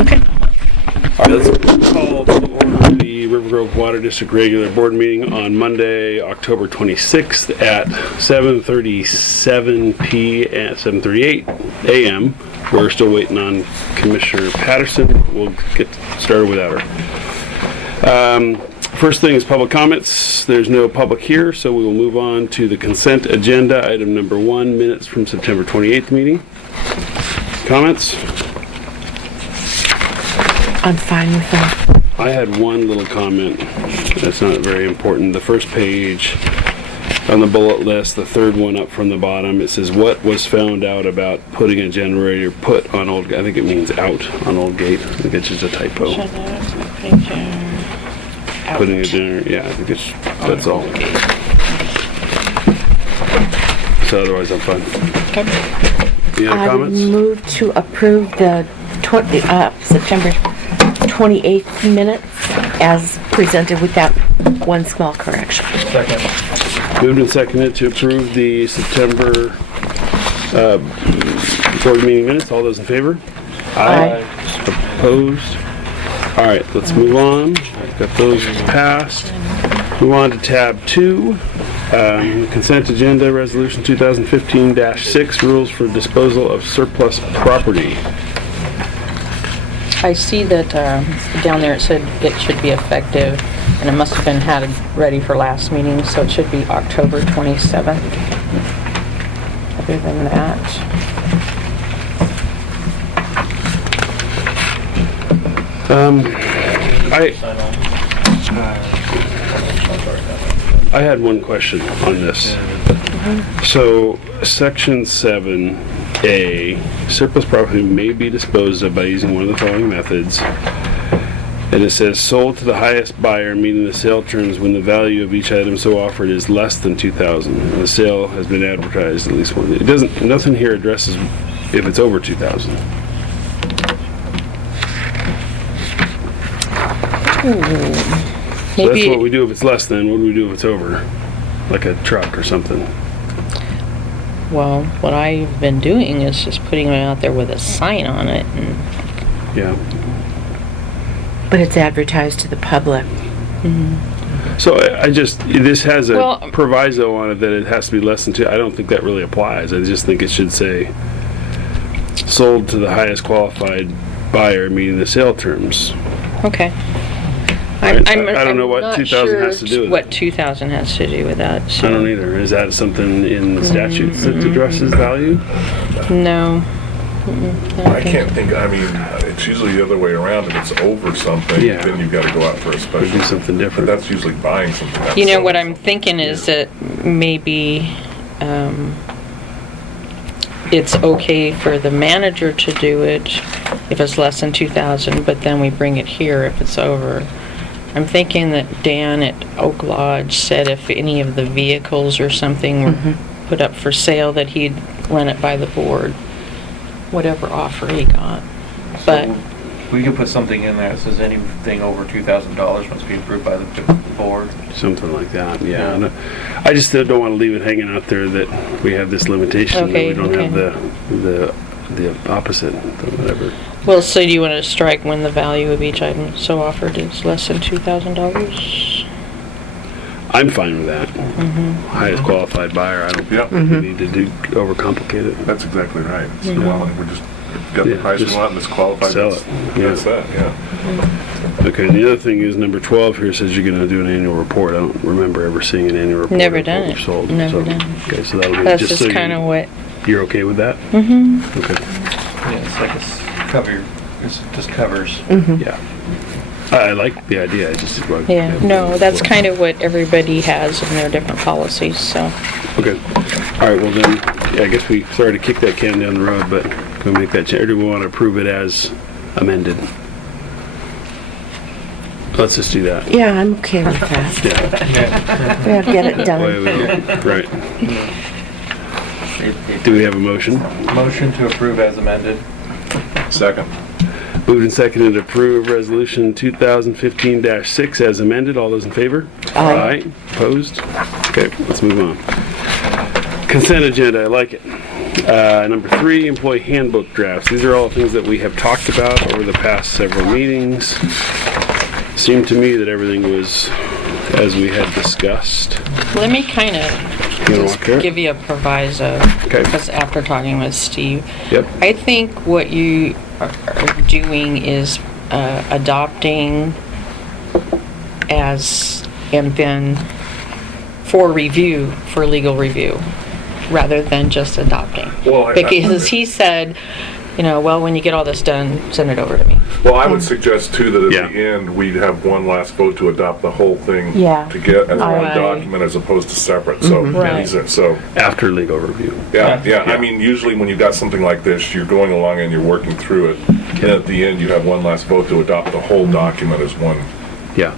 Okay. All right, let's call to order the Rivergrove Water District regular board meeting on Monday, October 26th at 7:37 p.m. 7:38 a.m. We're still waiting on Commissioner Patterson. We'll get started without her. First thing is public comments. There's no public here, so we will move on to the consent agenda. Item number 1, minutes from September 28th meeting. Comments? I'm fine with that. I had one little comment that's not very important. The first page on the bullet list, the third one up from the bottom, it says, what was found out about putting a generator put on Old, I think it means out on Old Gate. I think it's just a typo. Putting a generator, yeah, I think that's all. So otherwise I'm fine. Okay. Any other comments? I move to approve the September 28th minutes as presented with that one small correction. Second. Moved and seconded to approve the September board meeting minutes. All those in favor? Aye. Opposed? All right, let's move on. Got those passed. Move on to tab 2. Consent agenda, resolution 2015-6, rules for disposal of surplus property. I see that down there it said it should be effective, and it must have been had ready for last meeting, so it should be October 27th. Other than that, I had one question on this. So, section 7A, surplus property may be disposed of by using one of the following methods. And it says sold to the highest buyer, meaning the sale terms when the value of each item so offered is less than $2,000. The sale has been advertised at least one. It doesn't. Nothing here addresses if it's over $2,000. So that's what we do if it's less than. What do we do if it's over? Like a truck or something. well, what I've been doing is just putting it out there with a sign on it. And Yeah. But it's advertised to the public. So this has a Well, proviso on it that it has to be less than two. I don't think that really applies. I just think it should say sold to the highest qualified buyer, meaning the sale terms. okay. I don't know what 2,000 has to do with it. What 2,000 has to do with that. So. I don't either. Is that something in the statutes that addresses value? No. I can't think, I mean, it's usually the other way around. If it's over something, Yeah. then you've got to go out for a Or special. do something But different? that's usually buying something. That's You know, selling what I'm something. thinking is that maybe it's okay for the manager to do it if it's less than 2,000, but then we bring it here if it's over. I'm thinking that Dan at Oak Lodge said if any of the vehicles or something were put up for sale, that he'd run it by the board, whatever offer he got. But We could put something in there that says anything over $2,000 must be approved by the board. Something like that, yeah. And I just don't want to leave it hanging out there that we have this limitation, Okay, that we don't have okay. the opposite, whatever. well, so do you want to strike when the value of each item so offered is less than $2,000? I'm fine with that. Highest qualified buyer, I don't think we need to overcomplicate it. That's exactly right. So, well, we're just got the Yeah, price we just want and it's qualified. sell it. Yeah. That's that, yeah. Okay, and the other thing is number 12 here says you're going to do an annual report. I don't remember ever seeing an annual report. Never of done what it. we've sold. Never So, done it. Okay, so that'll be That's just just so kind of what, you're okay with that? Okay. Yeah, it's like it just covers. Yeah. I like the idea. I just yeah, no, that's kind of what everybody has in their different policies, so. Okay. All right. Well then, yeah, I guess we started to kick that can down the road, but can we make that change? Or do we want to approve it as amended? Let's just do that. Yeah, I'm okay with that. Yeah. Yeah, get it Wait, done. Right. Do we have a motion? Motion to approve as amended. Second. Moved and seconded to approve resolution 2015-6 as amended. All those in favor? Aye. Opposed? Okay, let's move on. Consent agenda, I like it. Number 3, employee handbook drafts. These are all things that we have talked about over the past several meetings. Seemed to me that everything was as we had discussed. Let me kind of You wanna just walk here? give you a proviso. Okay. Because after talking with Steve, Yep. I think what you are doing is adopting as, and then for review, for legal review, rather than just adopting. Well, Because he said, you know, well, when you get all this done, send it over to me. Well, I would suggest too that Yeah. at the end, we'd have one last vote to adopt the whole thing Yeah. to get as one Right. document as opposed to separate, so, Right. so, After legal review. yeah, I mean, usually when you've got something like this, you're going along and you're working through it, and at the end, you have one last vote to adopt the whole document as one. Yeah.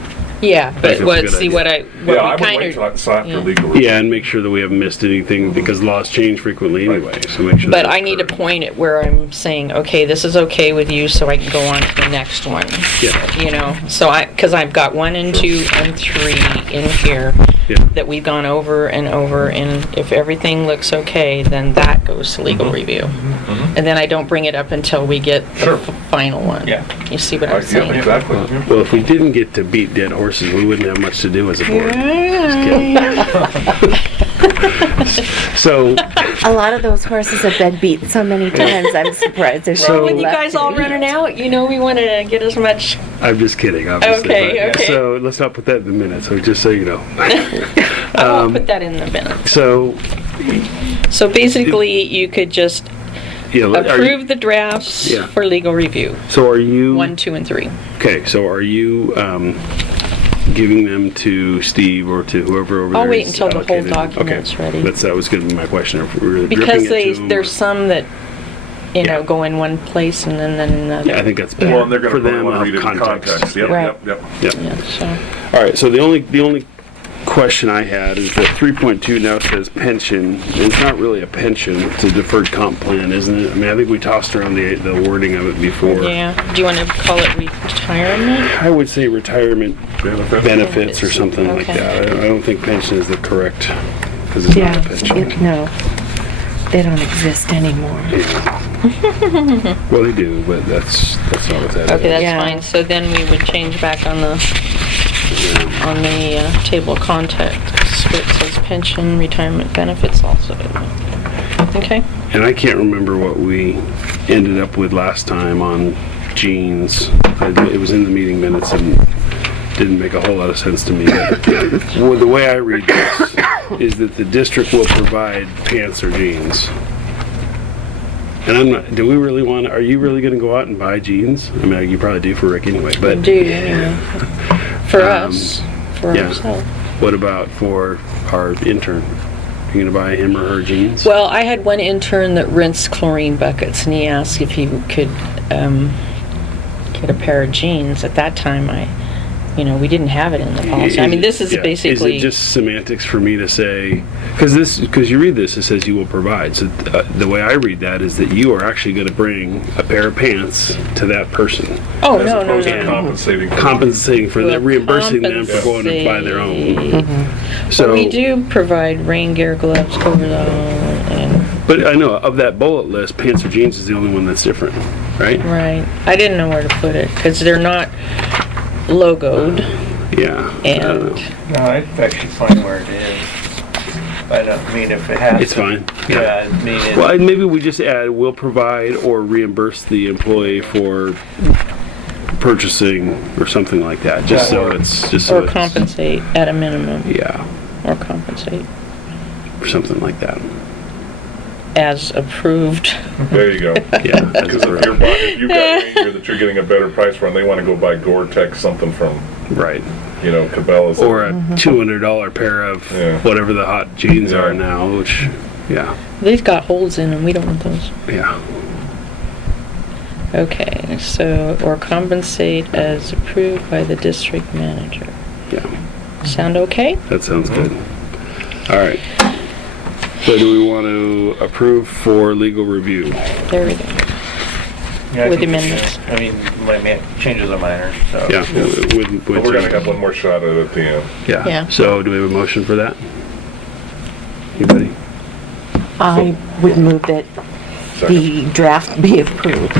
Yeah, think but that's a what, good see, idea. what Yeah, I we would kind wait till of, it's after yeah. legal review. Yeah, and make sure that we haven't missed anything because laws change frequently anyway, so make sure. but that's I need to correct. point it where I'm saying, okay, this is okay with you, so I can go on to the next one. Yeah. You know, so because I've got 1 and 2 and 3 in here Yeah. that we've gone over and over, and if everything looks okay, then that goes to legal review. And then I don't bring it up until we get the Sure. final one. Yeah. You see what Yeah, I'm saying? exactly. Well, if we didn't get to beat dead horses, we wouldn't have much to do as a board. Just kidding. So, A lot of those horses have been beat so many times, I'm surprised there's So- no When you left guys to all beat. running out, you know we want to get as much. I'm just kidding, obviously. Okay, but- okay. So let's not put that in the minutes, so just so you know. I won't put that in the minutes. So, So basically, you could just yeah, are you, approve the drafts Yeah. for legal review. so are you, 1, 2, and 3. okay, so are you, giving them to Steve or to whoever over there? I'll wait is until the whole allocated? document's Okay. ready. That was gonna be my question. If we were Because dripping it to them, there's or- some that, you know, Yeah. go in one place and then another. Yeah, I think that's better. Well, and they're For gonna them, want to of read it in context. Yep, Right. yep, yep. Yep. Yeah, so, All right, so the only question I had is that 3.2 now says pension. It's not really a pension, it's a deferred comp plan, isn't it? I mean, I think we tossed around the wording of it before. yeah. Do you want to call it retirement? I would say retirement benefits or something like Okay. that. I don't think pension is the correct, because it's Yeah, not a pension. no, they don't exist anymore. Well, they do, but that's not what that is. Okay, that's Yeah. fine. So then we would change back on the table of contents. So it says pension, retirement benefits also. Okay. And I can't remember what we ended up with last time on jeans. It was in the meeting minutes and didn't make a whole lot of sense to me. Well, the way I read this is that the district will provide pants or jeans. And I'm not, do we really want, are you really gonna go out and buy jeans? I mean, you probably do for Rick anyway, but Do anyway. For us, for yeah. ourselves. what about for our intern? You gonna buy him or her jeans? Well, I had one intern that rinsed chlorine buckets, and he asked if he could get a pair of jeans. At that time, we didn't have it in the policy. I mean, this is Yeah. basically. Is it just semantics for me to say, because you read this, it says you will provide. So the way I read that is that you are actually going to bring a pair of pants to that person, Oh, As no, opposed to no. compensating. for- compensating for We'll them, reimbursing them for going to buy their own. compensate. So, We do provide rain gear, gloves, overall, and, but I know of that bullet list, pants or jeans is the only one that's different, right? right. I didn't know where to put it, because they're not logoed, Yeah. I don't and, know. No, I'd actually find where it is. I don't mean if it has. It's to- fine. Yeah, I mean, it- Well, maybe we just add, will provide or reimburse the employee for purchasing or something like that, just so it's, just so or it's. compensate at a minimum, Yeah, or compensate or something like that. as approved. There you go. Yeah. Because if you're buying, if you've got rain gear that you're getting a better price for, and they want to go buy Gore-Tex something from, Right. Cabela's. Or a $200 pair of Yeah. whatever the hot jeans are Yeah. now, which, yeah, They've got holes in them, we don't want those. yeah. Okay, so, or compensate as approved by the district manager. Yeah, Sound okay? that sounds good. All right. So do we want to approve for legal review? There we go. yeah, I with think we amendments. should. I mean, changes are minor, so. Yeah. But we're going to have one more shot at it at the end. Yeah. Yeah. So do we have a motion for that? Anybody? I would move that the draft be approved.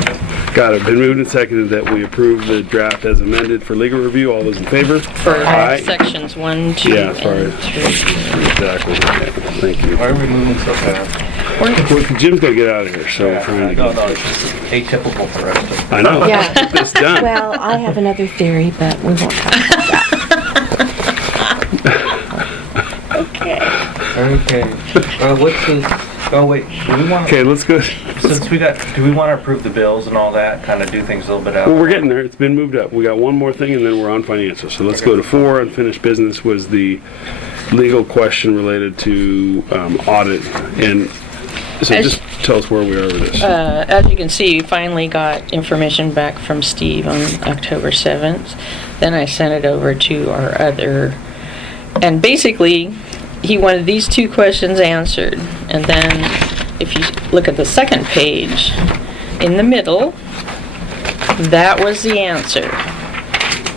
Got it. Been moved and seconded that we approve the draft as amended for legal review. All those in favor? For Aye. sections 1, 2, Yeah, sorry. and 3. Exactly. Okay, thank you. Why are we moving so fast? Well, Jim's got to get out of here, so we're trying to No, get... no, it's just atypical for us to. I know. Yeah. Let's get this done. Well, I have another theory, but we won't talk about that. Okay. Okay. What's this? Oh, wait, do we want, Okay, let's go. since we got, do we want to approve the bills and all that, kind of do things a little bit out? Well, we're getting there. It's been moved up. We got one more thing, and then we're on financials. So let's go to 4. Unfinished business was the legal question related to audit. And so As- just tell us where we are with this. As you can see, we finally got information back from Steve on October 7th. Then I sent it over to our other, and basically, he wanted these 2 questions answered. And then, if you look at the second page, in the middle, that was the answer.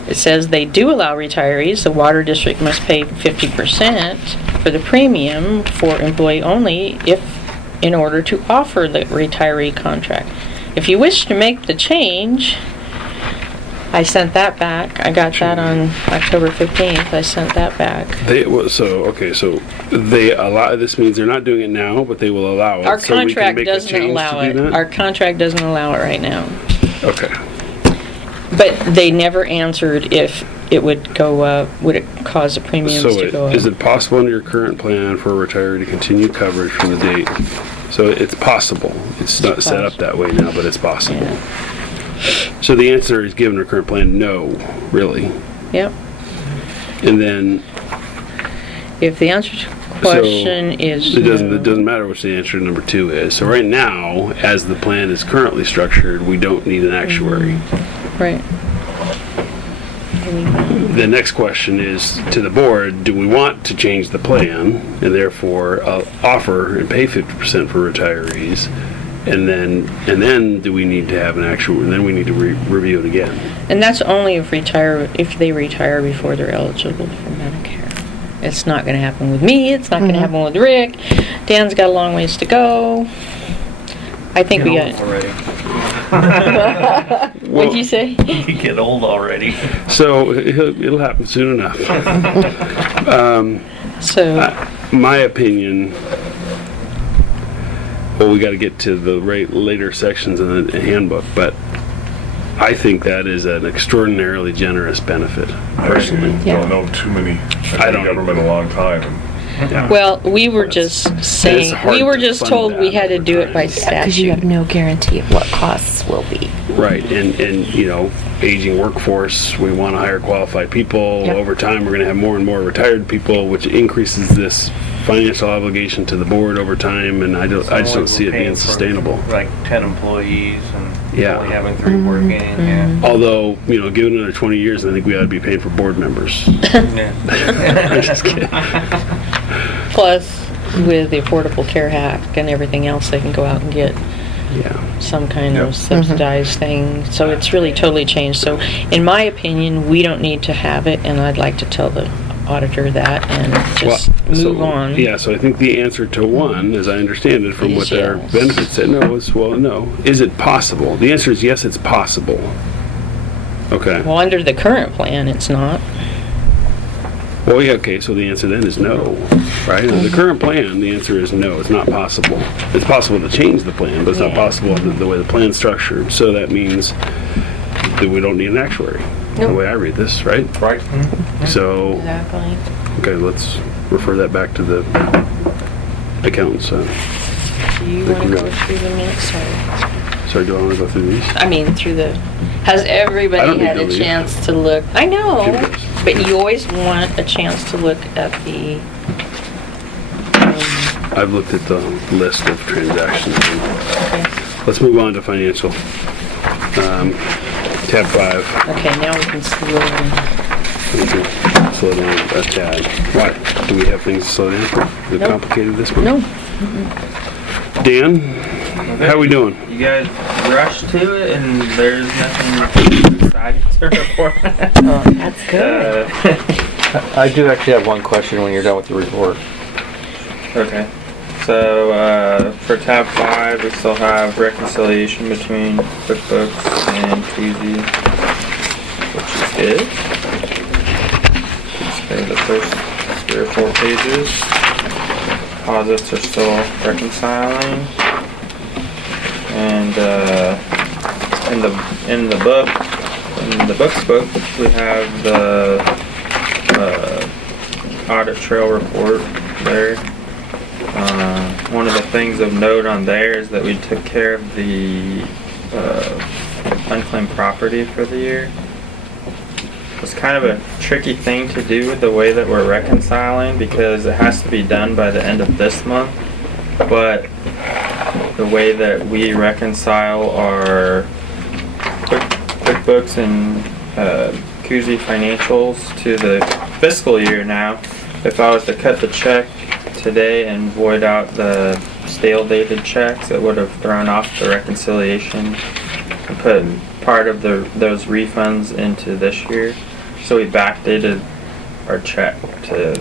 It says they do allow retirees, the water district must pay 50% for the premium for employee only in order to offer the retiree contract. If you wish to make the change, I sent that back. I got that on October 15th. I sent that back. So they allow, this means they're not doing it now, but they will allow it. Our so we can contract make a doesn't change allow to do it. that? Our contract doesn't allow it right now. Okay. But they never answered if it would go up, would it cause the premiums So to go up? is it possible under your current plan for a retiree to continue coverage from the date? So it's possible. It's not set up that way now, but it's possible. Yeah. So the answer is given our current plan, no, really. Yep. And then If the answer to the question is it doesn't no. matter which the answer to number 2 is. So right now, as the plan is currently structured, we don't need an actuary. Right. The next question is to the board, do we want to change the plan and therefore offer and pay 50% for retirees? And then do we need to have an actual, and then we need to review it again? And that's only if they retire before they're eligible for Medicare. It's not gonna happen with me, it's not gonna happen with Rick. Dan's got a long ways to go. I think we Get got, old already. what'd you say? You get old already. So it'll happen soon enough. So, My opinion, well, we got to get to the later sections in the handbook, but I think that is an extraordinarily generous benefit, personally. I don't know too many. I've I been don't- in government a long time. Yeah. well, we were just saying, hard we were to just fund told we that had to over do it time. by Because you have statute. no guarantee of what costs will be. Right, and aging workforce, we want to hire qualified people. Yep. Over time, we're going to have more and more retired people, which increases this financial obligation to the board over time, and I just don't see it being sustainable. Like 10 employees and Yeah. only having 3 working, yeah. Although, given another 20 years, I think we ought to be paying for board members. Yeah. I'm just kidding. Plus, with the Affordable Care Act and everything else, they can go out and get Yeah. some kind Yep. of subsidized thing. So it's really totally changed. So in my opinion, we don't need to have it, and I'd like to tell the auditor that and just move on. Yeah, so I think the answer to 1, as I understand it from what Is their yes. benefits said, no. Is it possible? The answer is yes, it's possible. Okay. Well, under the current plan, it's not. Well, yeah, okay, so the answer then is no, right? Under the current plan, the answer is no, it's not possible. It's possible to change the plan, but it's not Yeah. possible the way the plan's structured. So that means that we don't need an actuary, the Nope. way I read this, right? Right? So, Exactly. okay, let's refer that back to the accountants. Do you want to go through the minutes or? Sorry, do I want to go through these? I mean, through the, has I everybody don't need had to a leave. chance to look? I know, She does. but you always want a chance to look at the, I've looked at the list of transactions. okay. Let's move on to financial. Tab 5. Okay, now we can slow down. We can slow down a tad. Why? Do we have things to slow down for? Is it Nope. complicated this one? No, Dan, how we doing? You guys rushed to it and there's nothing exciting to report. That's good. I do actually have one question when you're done with the report. Okay. So, for tab 5, we still have reconciliation between QuickBooks and Koozie, which is good. Okay, the first 3 or 4 pages. Deposits are still reconciling. And, in the books book, we have the, audit trail report there. One of the things of note on there is that we took care of the unclaimed property for the year. It's kind of a tricky thing to do with the way that we're reconciling because it has to be done by the end of this month. But the way that we reconcile our QuickBooks and Koozie financials to the fiscal year now, if I was to cut the check today and void out the stale dated checks, it would have thrown off the reconciliation and put part of those refunds into this year. So we backdated our check to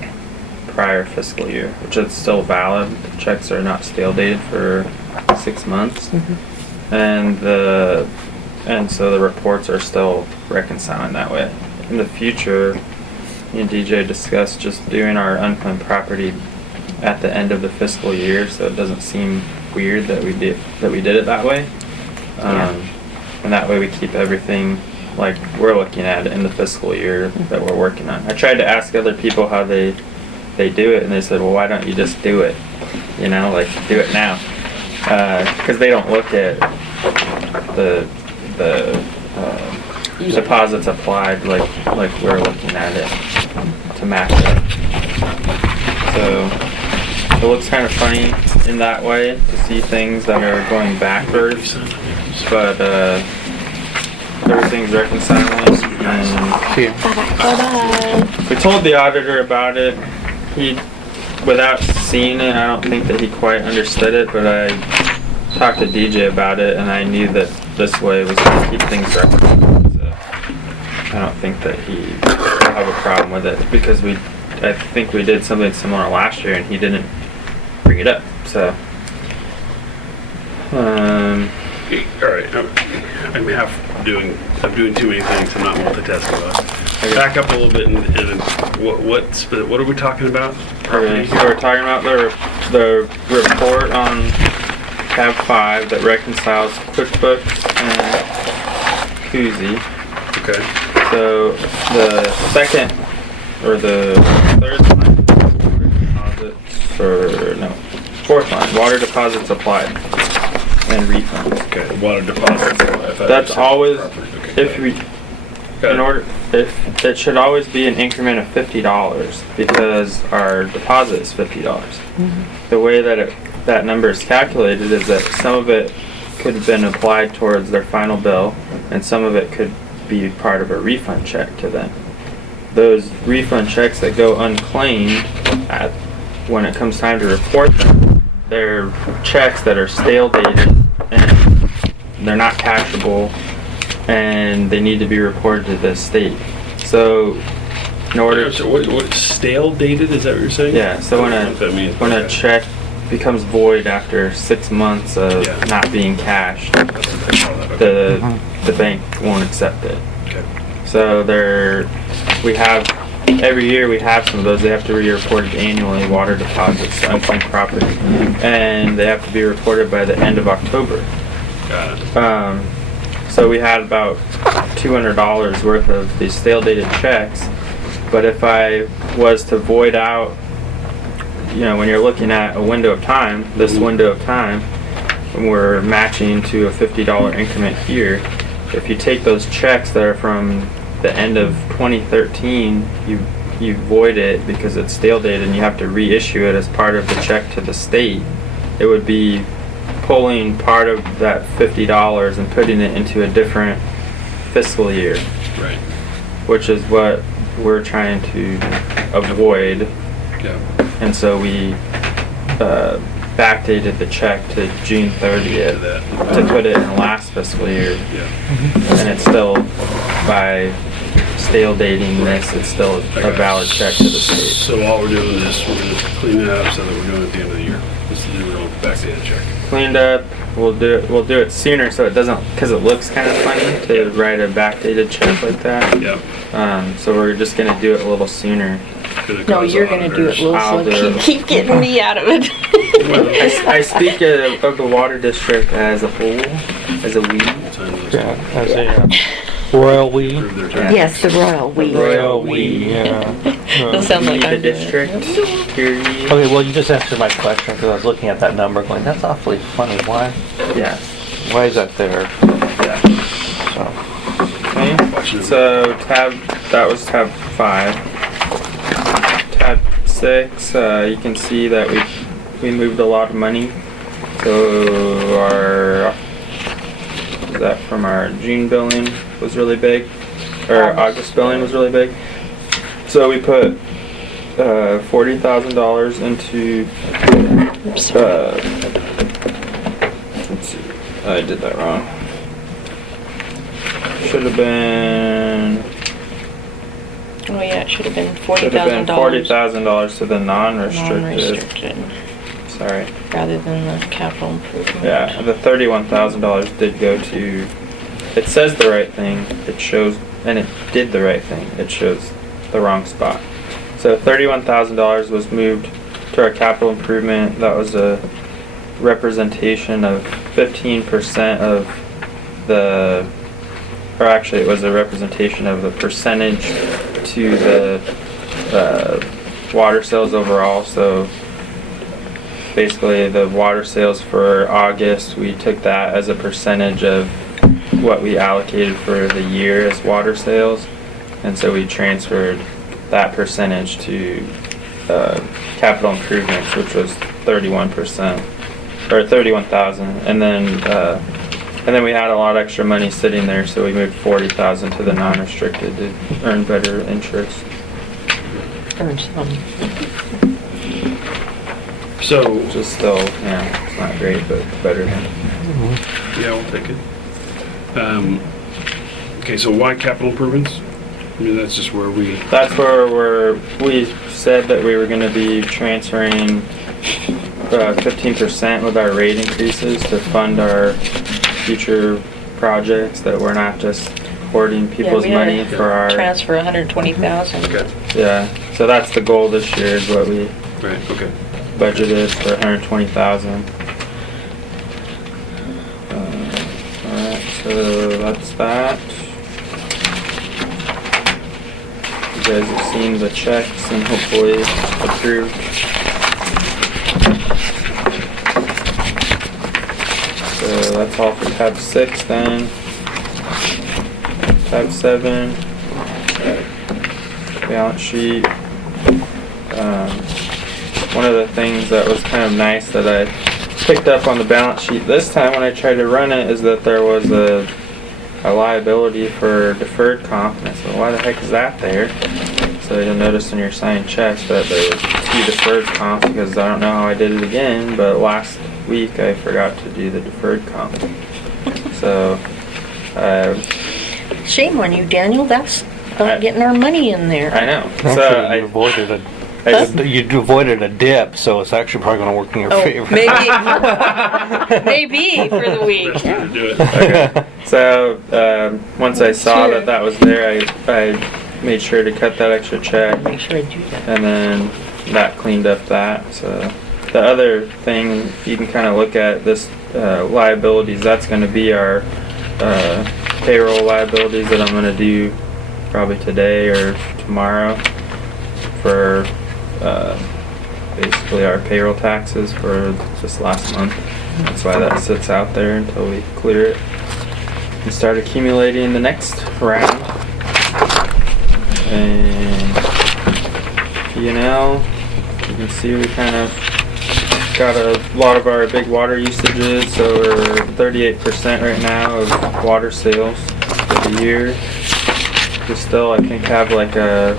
prior fiscal year, which is still valid. The checks are not stale dated for 6 months. And so the reports are still reconciling that way. In the future, me and DJ discussed just doing our unclaimed property at the end of the fiscal year, so it doesn't seem weird that we did it that way. And that way we keep everything like we're looking at it in the fiscal year that we're working on. I tried to ask other people how they do it, and they said, well, why don't you just do it? You know, like do it now, because they don't look at the deposits applied like we're looking at it to match it. So it looks kind of funny in that way to see things that are going backwards, but everything's reconciling. And we told the auditor about it. He, without seeing it, I don't think that he quite understood it, but I talked to DJ about it, and I knew that this way was going to keep things reconciled. So I don't think that he will have a problem with it because I think we did something similar last year, and he didn't bring it up. So, All right. I'm doing too many things. I'm not multitasking. Back up a little bit and what are we talking about? okay, so we're talking about the report on tab 5 that reconciles QuickBooks and Koozie. Okay. So the second or the third line, water deposits, or no, fourth line, water deposits applied and refunds. Okay. Water deposits. That's always if we Okay. if it should always be an increment of $50 because our deposit is $50. The way that that number is calculated is that some of it could have been applied towards their final bill, and some of it could be part of a refund check to them. Those refund checks that go unclaimed when it comes time to report them, they're checks that are stale dated and they're not cashable, and they need to be reported to the state. So in order So what stale dated, is that what you're saying? yeah, so when I don't know what that means. a check becomes void after 6 months of Yeah. not being cashed, the bank won't accept it. Okay. So every year we have some of those. They have to be reported annually, water deposits, unclaimed property, and they have to be reported by the end of October. Got it. So we had about $200 worth of these stale dated checks, but if I was to void out, when you're looking at a window of time, this window of time, and we're matching to a $50 increment here, if you take those checks that are from the end of 2013, you void it because it's stale dated and you have to reissue it as part of the check to the state. It would be pulling part of that $50 and putting it into a different fiscal year, Right. which is what we're trying to avoid. Yeah. And so we backdated the check to June 30th to put it in the last fiscal year. Yeah. And it's still, by stale dating this, it's still a valid check to the state. So all we're doing is we're gonna clean it up so that we're doing it at the end of the year. This is backdated check. cleaned up. We'll do it sooner so it doesn't, because it looks kind of funny to write a backdated check like that. Yep. So we're just gonna do it a little sooner. No, you're gonna do it, I'll do Lil, it. keep getting me out of it. I speak of the water district as a whole, as a we. Yeah, as a royal we. Yes, the royal we. Royal we, yeah. Doesn't sound like The I'm doing it. district. Here you. Okay, well, you just answered my question because I was looking at that number going, that's awfully funny. Why is that there? Yeah. So, Okay. So that was tab 5. Tab 6, you can see that we moved a lot of money. So that from our June billing was really big, or August billing was really big. So we put $40,000 into. Let's see, I did that wrong. Should have been. Oh yeah, it should have been Should have been $40,000. $40,000 to the non-restricted. Non-restricted, Sorry. rather than the capital improvement. Yeah, the $31,000 did go to. It says the right thing. It shows, and it did the right thing. It shows the wrong spot. So $31,000 was moved to our capital improvement. That was a representation of 15% of the. Or actually, it was a representation of the percentage to the water sales overall. So basically, the water sales for August, we took that as a percentage of what we allocated for the year as water sales, and so we transferred that percentage to capital improvements, which was 31% or 31,000, and then we had a lot of extra money sitting there, so we moved 40,000 to the non-restricted to earn better interest. Earn some. So, Which is still, it's not great, but it's better than. yeah, we'll take it. Okay, so why capital improvements? I mean, that's just where we. That's where we said that we were going to be transferring 15% with our rate increases to fund our future projects, that we're not just hoarding people's money for our. Transfer 120,000. Okay. Yeah, so that's the goal this year, is what we Right. Okay. budgeted for 120,000. Alright, so that's that. You guys have seen the checks and hopefully approved. So that's all for tab 6 then. Tab 7. Balance sheet. One of the things that was kind of nice that I picked up on the balance sheet this time when I tried to run it is that there was a liability for deferred comp, and I said, why the heck is that there? So you'll notice in your signed checks that there was 2 deferred comps, because I don't know how I did it again, but last week I forgot to do the deferred comp. So Shame on you, Daniel. That's not getting our money in there. I know. So actually, you avoided a dip, so it's actually probably going to work in your Oh, favor. maybe, maybe for the week. Best way to do it. So once I saw that was there, I made sure to cut that extra check, Make sure I do that. and then that cleaned up that. So the other thing you can kind of look at, this liabilities, that's going to be our payroll liabilities that I'm going to do probably today or tomorrow for basically our payroll taxes for this last month. That's why that sits out there until we clear it and start accumulating the next round. And P&L, you can see we kind of got a lot of our big water usages, so we're 38% right now of water sales for the year. We still, I think, have like a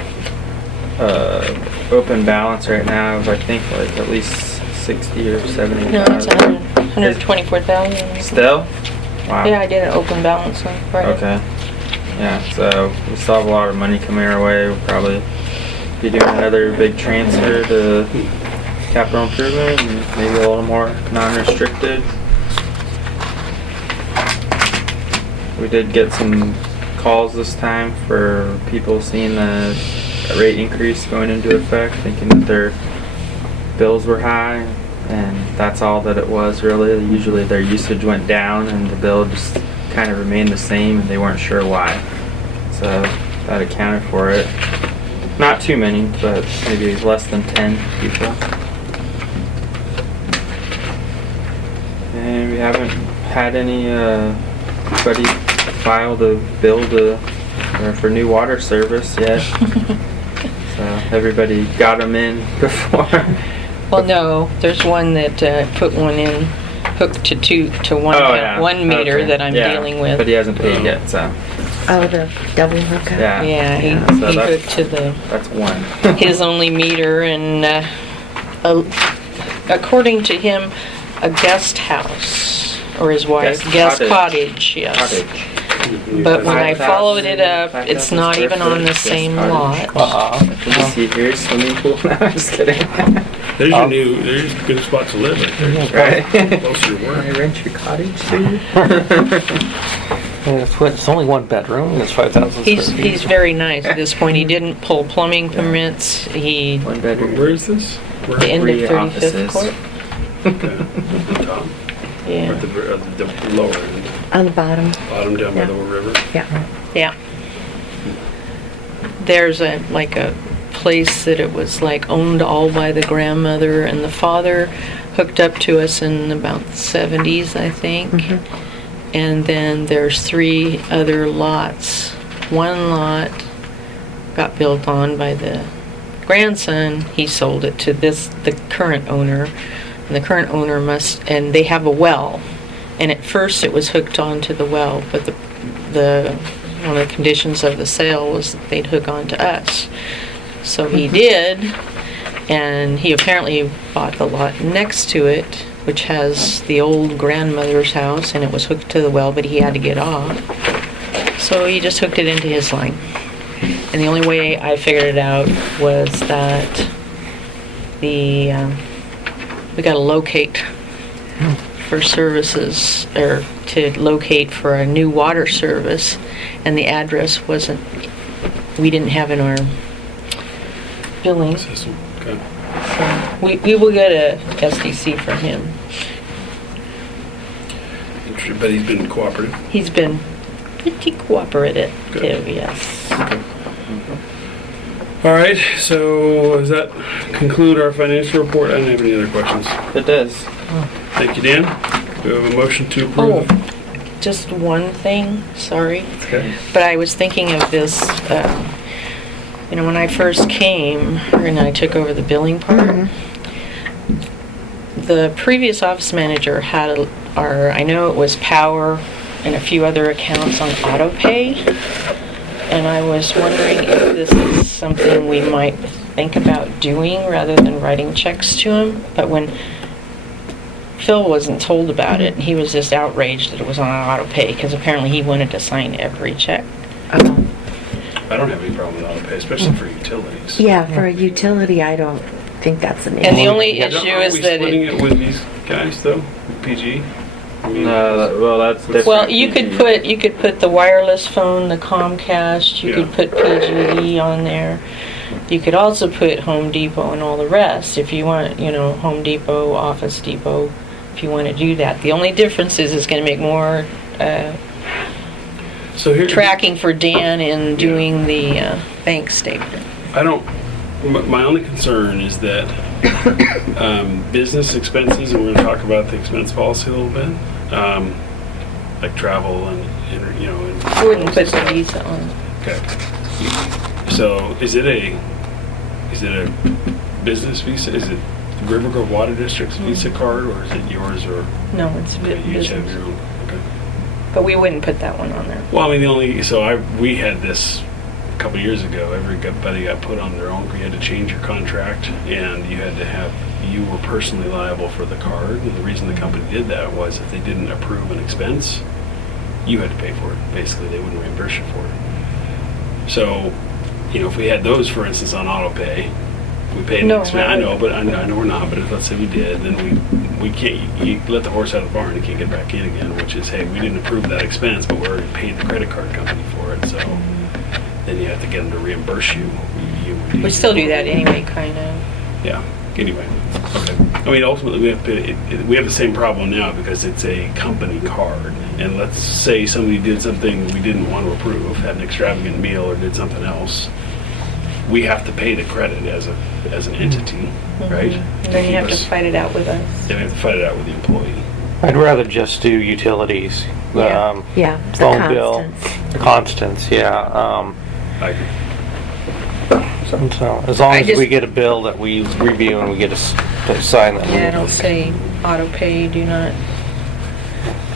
open balance right now of, I think, like at least 60 or 70,000. No, it's 124,000. Still? Wow. Yeah, I did an open balance on Friday. Okay. Yeah, so we still have a lot of money coming our way. We'll probably be doing another big transfer to capital improvement and maybe a little more non-restricted. We did get some calls this time for people seeing the rate increase going into effect, thinking that their bills were high, and that's all that it was really. Usually their usage went down and the bill just kind of remained the same and they weren't sure why. So that accounted for it. Not too many, but maybe less than 10 people. And we haven't had anybody filed a bill for new water service yet. So everybody got them in before. Well, no, there's one that put one in, hooked to one meter Okay. that I'm Yeah, dealing with. but he hasn't paid yet, so Oh, the double hookup? yeah. Yeah, he So that's- hooked to That's one. his only meter, and according to him, a guest house, or his wife, guest cottage, yes. Cottage. But when I 5,000 followed it up, it's not square even on the foot same guest lot. cottage. Did you see here's swimming pool? No, I'm just kidding. There's there's a good spot to live right there. Right? Close to your Can I work. rent your cottage, dude? And it's only one bedroom, it's 5,000 square feet. He's very nice at this point. He didn't pull plumbing permits. He, One bedroom. Where is this? Where? the end of 3 35th offices. Court. Okay. At the top? Or Yeah, at the lower end? On the bottom, Bottom down by Yeah. the river? yeah. yeah. There's a place that it was like owned all by the grandmother, and the father hooked up to us in about the 70s, I think. And then there's 3 other lots. One lot got built on by the grandson. He sold it to the current owner. And the current owner and they have a well. And at first it was hooked onto the well, but one of the conditions of the sale was that they'd hook on to us. So he did, and he apparently bought the lot next to it, which has the old grandmother's house, and it was hooked to the well, but he had to get off. So he just hooked it into his line. And the only way I figured it out was that we got to locate for services, or to locate for a new water service, and the address we didn't have in our billing. System. Okay. So we will get a SDC from him. But he's been cooperative. He's been pretty cooperative, Good. yes. All right, so does that conclude our financial report? I don't have any other questions. It does. Thank you, Dan. Do we have a motion to Oh, approve? just one thing, sorry. Okay. But I was thinking of this, when I first came, and I took over the billing part, the previous office manager had I know it was power and a few other accounts on auto pay. And I was wondering if this is something we might think about doing rather than writing checks to him. But when Phil wasn't told about it, he was just outraged that it was on auto pay, because apparently he wanted to sign every check. I don't have any problem with auto pay, especially for utilities. Yeah, for a utility, I don't think that's an issue. And the only Yeah, issue aren't is we that splitting it with these guys though? With PG? I mean, Well, that's different. well, you could put the wireless phone, the Comcast, you could Yeah. put PG&E on there. You could also put Home Depot and all the rest if you want, Home Depot, Office Depot, if you want to do that. The only difference is it's going to make more so here, tracking for Dan in doing the bank statement. My only concern is that business expenses, and we're going to talk about the expense policy a little bit, like travel and I wouldn't put the Visa on. Okay. So is it a business Visa? Is it Rivergrove Water District's Visa card, or is it yours, or No, it's okay, you each have business. your own? Okay. But we wouldn't put that one on there. Well, I mean, we had this a couple years ago. Everybody got put on their own. You had to change your contract, and you were personally liable for the card. And the reason the company did that was if they didn't approve an expense, you had to pay for it. Basically, they wouldn't reimburse you for it. So, if we had those, for instance, on auto pay, we pay an No, expense. I know, but I know we're not. But if, let's say we did, then we can't. You let the horse out of the barn. You can't get back in again. Which is, hey, we didn't approve that expense, but we already paid the credit card company for it. So then you have to get them to reimburse you. We still do that anyway, kind of. Yeah. Anyway, okay. I mean, ultimately, we have the same problem now because it's a company card. And let's say somebody did something we didn't want to approve, had an extravagant meal or did something else. We have to pay the credit as an entity, right? And then you have to fight it out with us. Then we have to fight it out with the employee. I'd rather just do utilities. Yeah. Yeah, the Phone bill, constants. constants, yeah. I agree. So as long I as just- we get a bill that we review and we get to sign that. Yeah, don't say auto pay, do not.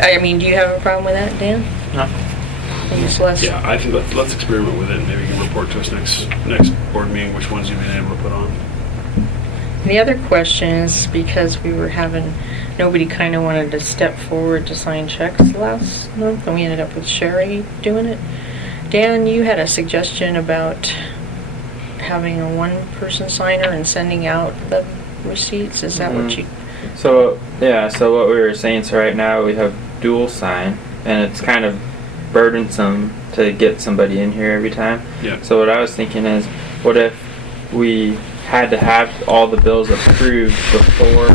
I mean, do you have a problem with that, Dan? No. It's less. Yeah, I think let's experiment with it. Maybe you can report to us next board meeting which ones you've been able to put on. The other question is because we were having, nobody kind of wanted to step forward to sign checks last month, and we ended up with Sherry doing it. Dan, you had a suggestion about having a one-person signer and sending out the receipts. Is that what you? So what we were saying, so right now we have dual sign, and it's kind of burdensome to get somebody in here every time. Yeah. So what I was thinking is, what if we had to have all the bills approved before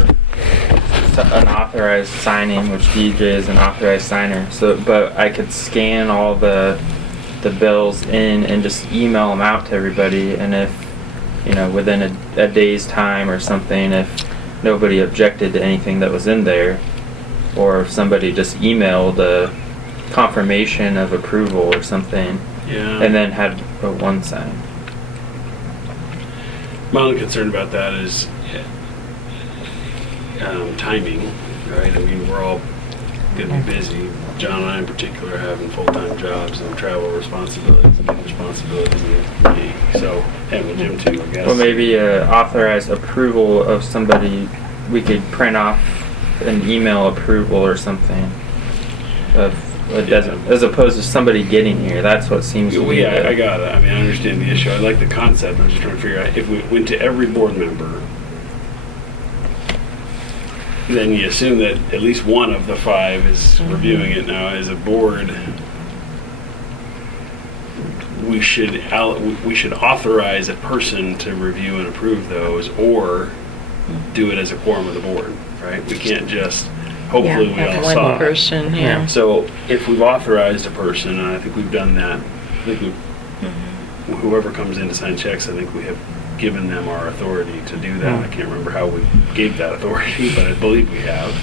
an authorized signing, which DJ is an authorized signer. So, but I could scan all the bills in and just email them out to everybody, and if, within a day's time or something, if nobody objected to anything that was in there, or if somebody just emailed a confirmation of approval or something, Yeah. and then had one sign. My only concern about that is timing, right? I mean, we're all going to be busy. John and I in particular are having full-time jobs and travel responsibilities and responsibilities and me. So, and with Jim too, I guess. Well, maybe authorized approval of somebody, we could print off an email approval or something. As opposed to somebody getting here. That's what seems to be. Yeah, I got it. I mean, I understand the issue. I like the concept. I'm just trying to figure out if we went to every board member, then you assume that at least one of the five is reviewing it now. As a board, we should authorize a person to review and approve those, or do it as a quorum of the board, right? We can't just, hopefully we all saw One it. person, yeah. So if we've authorized a person, and I think we've done that, I think whoever comes in to sign checks, I think we have given them our authority to do that. I can't remember how we gave that authority, but I believe we have.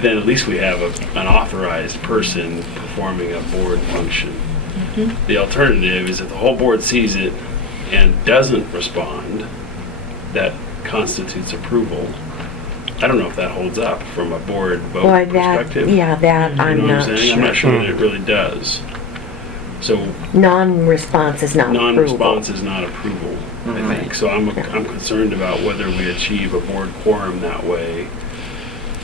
Then at least we have an authorized person performing a board function. The alternative is if the whole board sees it and doesn't respond, that constitutes approval. I don't know if that holds up from a board vote Well, perspective. that I'm You know what not I'm saying? I'm not sure that it really does. So Non-response is not approval. non-response is not approval, I think. So I'm concerned about whether we achieve a board quorum that way.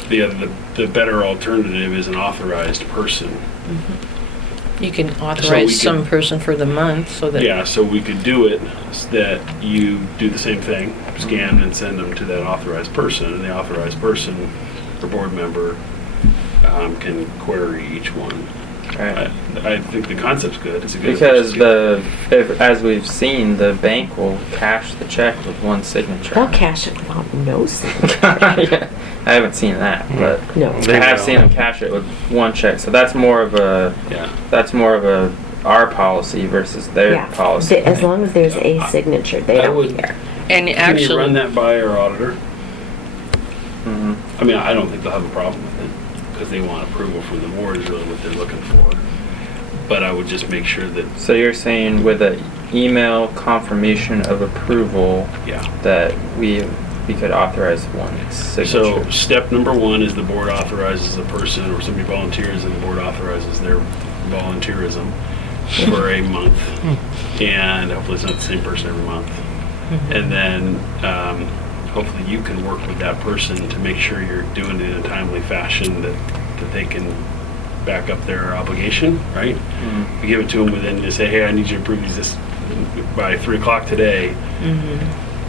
The better alternative is an authorized person. You can authorize some could- person for the month so that. Yeah, so we could do it so that you do the same thing, scan and send them to that authorized person, and the authorized person or board member can query each one. Right. I think the concept's good. It's a good Because efficiency. as we've seen, the bank will cash the check with one signature. They'll cash it without no signature. Yeah, I haven't seen that, but No. I have seen them cash it with one check. So that's more of a our policy versus their Yeah, policy. as long as there's a signature, they I don't would- care. And Can you actually, run that by our auditor? Mhm. I mean, I don't think they'll have a problem with it, because they want approval from the board is really what they're looking for. But I would just make sure that, So you're saying with an email confirmation of approval yeah. that we could authorize one So signature. step number one is the board authorizes a person, or somebody volunteers and the board authorizes their volunteerism for a month. And hopefully it's not the same person every month. And then hopefully you can work with that person to make sure you're doing it in a timely fashion that they can back up their obligation, right? You give it to them within, you say, hey, I need you to approve these by 3 o'clock today.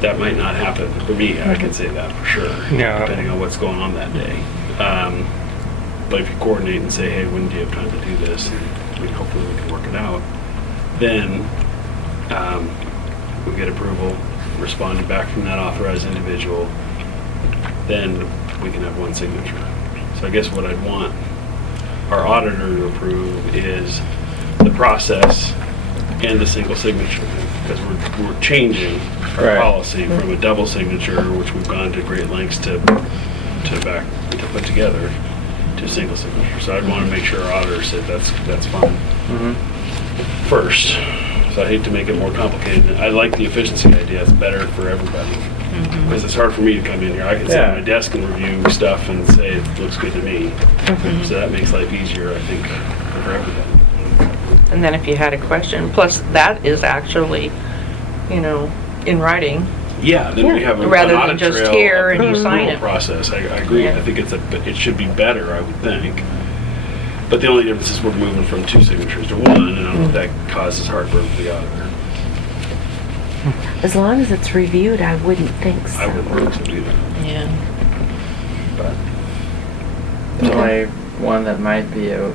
that might not happen for me. I can say that for sure, Yeah. depending on what's going on that day. But if you coordinate and say, hey, when do you have time to do this? Hopefully we can work it out. Then we get approval, responded back from that authorized individual, then we can have one signature. So I guess what I'd want our auditor to approve is the process and the single signature, because we're changing our Right. policy from a double signature, which we've gone to great lengths to put together, to single signature. So I'd want to make sure our auditor said that's fine first. So I hate to make it more complicated. I like the efficiency idea. It's better for everybody. Because it's hard for me to come in here. I can sit at my desk and review stuff and say it looks good to me. So that makes life easier, I think, for everybody. And then if you had a question, plus that is actually, in writing. Yeah, then we have an Rather than audit just trail here of and you the sign approval it. process. I agree. Yeah. I think it should be better, I would think. But the only difference is we're moving from 2 signatures to 1, and I don't know if that causes heartburn for the auditor. As long as it's reviewed, I wouldn't think so. I wouldn't think so either. Yeah. But The only one that might be a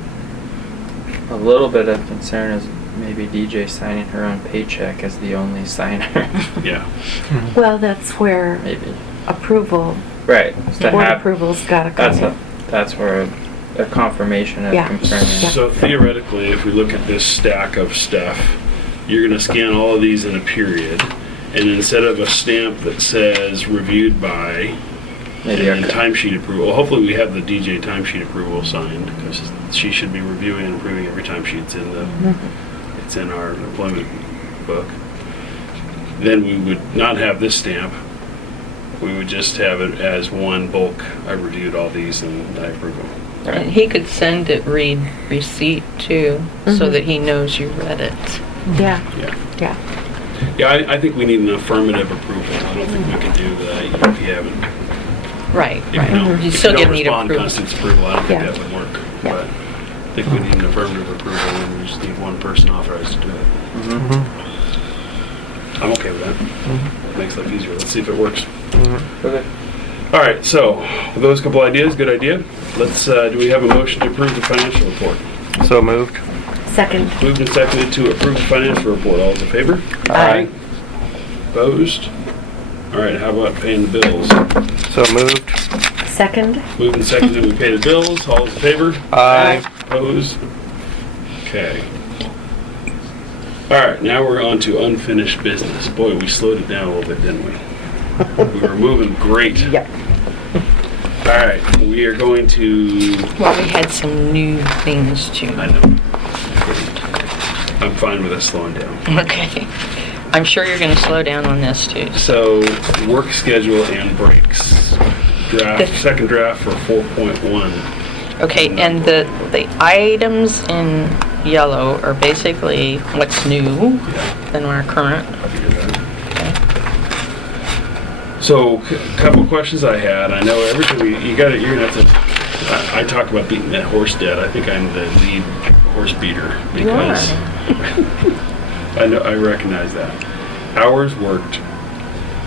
little bit of concern is maybe DJ signing her own paycheck as the only signer. yeah. Well, that's where Maybe. approval, Right. To board have, approval's gotta come in. that's where a confirmation of Yeah. confirming. Yeah. So theoretically, if we look at this stack of stuff, you're going to scan all of these in a period, and instead of a stamp that says reviewed by Maybe and a timesheet approval, hopefully we have the DJ timesheet approval signed, because she should be reviewing and approving every timesheet. It's in our employment book. Then we would not have this stamp. We would just have it as one bulk. I reviewed all these and I approve them. And he could send it receipt too, so that he knows you read it. Yeah, Yeah. yeah. Yeah, I think we need an affirmative approval. I don't think we can do that if you haven't. Right, If you don't, right. You if still you get don't need respond approval. constance approval, I don't think Yeah. that would work. Yeah. But I think we need an affirmative approval, and we just need one person authorized to do it. I'm okay with that. Makes life easier. Let's see if it works. Okay. All right, so with those couple ideas, good idea. Let's, do we have a motion to approve the financial report? So moved. Second. Moved and seconded to approve the financial report. All those in favor? Aye. Opposed? All right, how about paying the bills? So moved. Second. Moved and seconded, we pay the bills. All those in favor? Aye. Opposed? Okay. All right, now we're on to unfinished business. Boy, we slowed it down a little bit, didn't we? We were moving great. Yep. All right, we are going to, Well, we had some new things too. I know. I'm fine with us slowing down. Okay. I'm sure you're gonna slow down on this too. So, work schedule and breaks. Second draft for 4.1. Okay, and the items in yellow are basically what's new than our current. So, couple questions I had. I know every time you're gonna have to. I talk about beating that horse dead. I think I'm the lead horse beater because I recognize that. Hours worked.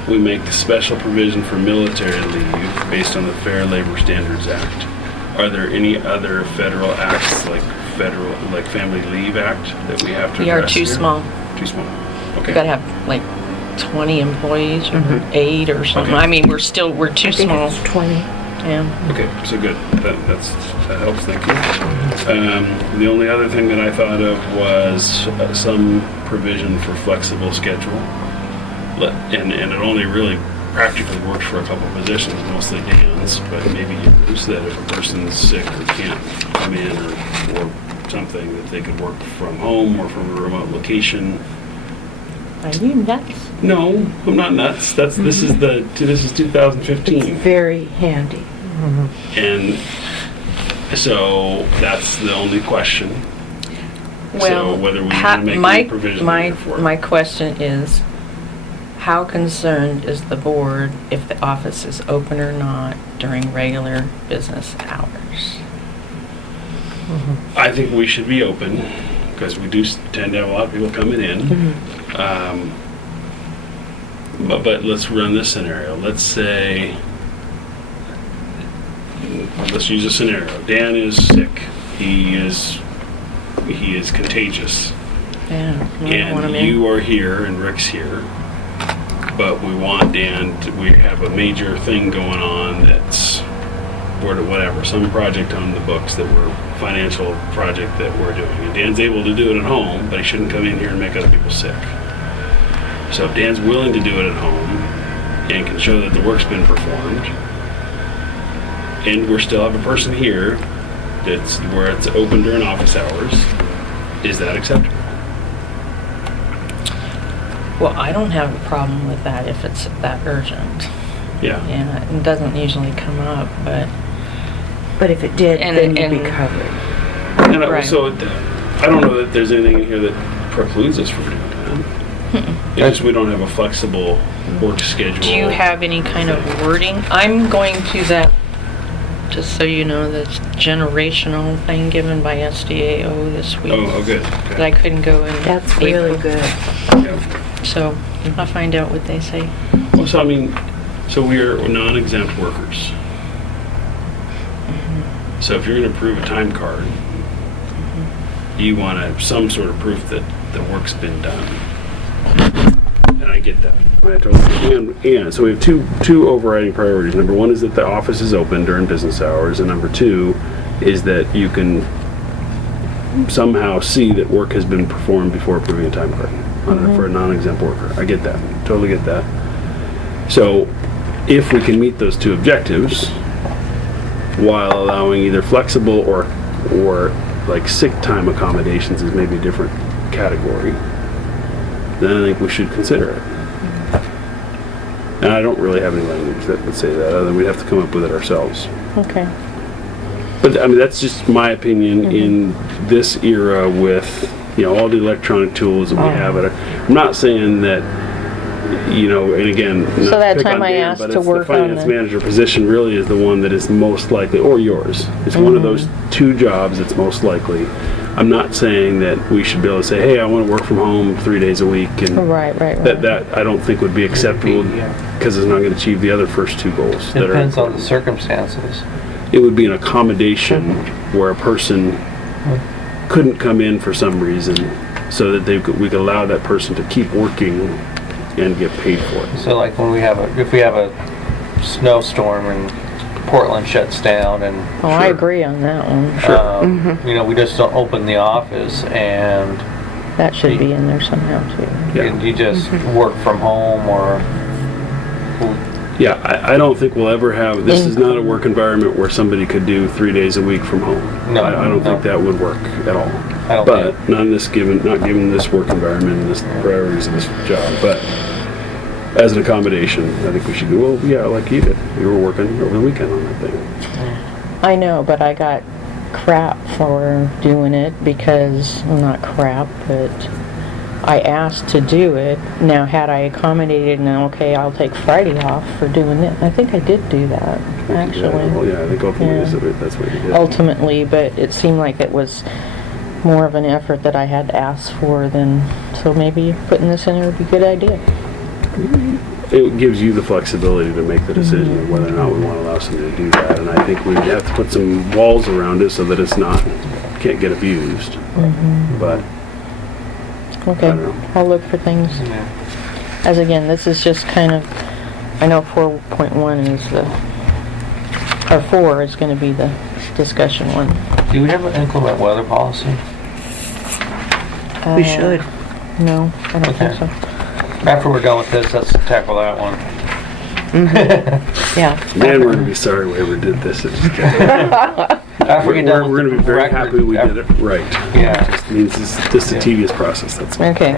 We make the special provision for military leave based on the Fair Labor Standards Act. Are there any other federal acts like Family Leave Act that we have to We are address too here? small. Too small. We Okay. gotta have like 20 employees or 8 or something. Okay. I mean, we're too I think small. it's 20. Yeah. Okay, so good. That helps, thank you. The only other thing that I thought of was some provision for flexible schedule. And it only really practically works for a couple of positions, mostly Dan's, but maybe use that if a person's sick or can't come in or something, that they could work from home or from a remote location. Are you nuts? No, I'm not nuts. This is 2015. It's very handy. And so that's the only question. So whether we want to make any provision there for it. My question is, how concerned is the board if the office is open or not during regular business hours? I think we should be open because we do tend to have a lot of people coming in. But let's run this scenario. Let's say, let's use a scenario. Dan is sick. He is contagious. Yeah. I don't want him And in. you are here and Rick's here. But we want Dan to, we have a major thing going on that's, or whatever, some project on the books that we're, financial project that we're doing. And Dan's able to do it at home, but he shouldn't come in here and make other people sick. So if Dan's willing to do it at home and can show that the work's been performed, and we still have a person here that's where it's open during office hours, is that acceptable? Well, I don't have a problem with that if it's that urgent. Yeah. Yeah, it doesn't usually come up, but But if it did, And- then you'd be and- covered. And Right. so I don't know that there's anything in here that precludes us from doing that. It's just we don't have a flexible work schedule. do you have any kind of wording? I'm going to that, just so you know, the generational thing given by SDAO this week. Oh, good. That I couldn't go in That's April. really good. So I'll find out what they say. Well, so I mean, so we're non-exempt workers. So if you're going to approve a time card, you want to have some sort of proof that the work's been done. And I get that. I totally, and so we have two overriding priorities. Number one is that the office is open during business hours, and number two is that you can somehow see that work has been performed before approving a time card for a non-exempt worker. I get that. Totally get that. So if we can meet those two objectives while allowing either flexible or like sick time accommodations is maybe a different category, then I think we should consider it. And I don't really have any language that would say that, other than we'd have to come up with it ourselves. Okay. But I mean, that's just my opinion in this era with, you know, all the electronic tools that we have. I'm not saying that, you know, and again, not So that to pick time on I Dan, asked but to it's work the on finance the- manager position really is the one that is most likely, or yours. It's one of those two jobs that's most likely. I'm not saying that we should be able to say, hey, I want to work from home 3 days a week, and Right. that I don't think would be acceptable because it's not going to achieve the other first two goals. It that are depends on the important. circumstances. It would be an accommodation where a person couldn't come in for some reason, so that we could allow that person to keep working and get paid for it. So like when if we have a snowstorm and Portland shuts down and Oh, I agree on that one. you know, we just don't open the office and That should be in there somehow too. Yeah. you just work from home or Yeah, I don't think we'll ever have, this is not a work environment where somebody could do 3 days a week from home. No, I don't think that would work at all. I don't But think. not given this work environment and this priorities of this job, but as an accommodation, I think we should go, well, yeah, like you did. You were working over the weekend on that thing. I know, but I got crap for doing it because, well, not crap, but I asked to do it. Now, had I accommodated, now, okay, I'll take Friday off for doing it. I think I did do that, Well, actually, yeah, I think ultimately Yeah. that's what you did. ultimately, but it seemed like it was more of an effort that I had to ask for than, so maybe putting this in there would be a good idea. It gives you the flexibility to make the decision of whether or not we want to allow somebody to do that. And I think we have to put some walls around it so that it's not, can't get abused. But, Okay, I don't know. I'll look for things. As again, this is just kind of, I know 4.1 is or 4 is gonna be the discussion one. Do we have an inclement weather policy? We should. No, I don't think Okay. so. After we're done with this, let's tackle that one. Yeah. man, we're going to be sorry we ever did this. It's just, After we get done we're with going to be the very record- happy we did it right. Yeah. It just means it's just a tedious process, that's all. Okay,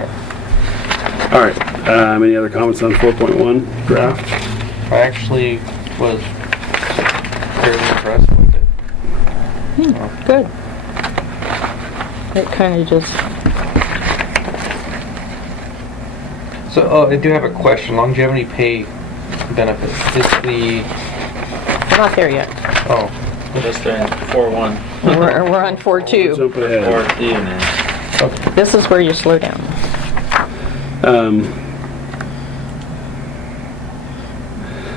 All right, any other comments on 4.1 draft? I actually was fairly impressed with it. good. It kind of just, So, I do have a question. Longevity pay benefits. Is the, we're not there yet. oh, Just in 4-1 We're on 4.2. Jump ahead. or evening. This is where you slow down.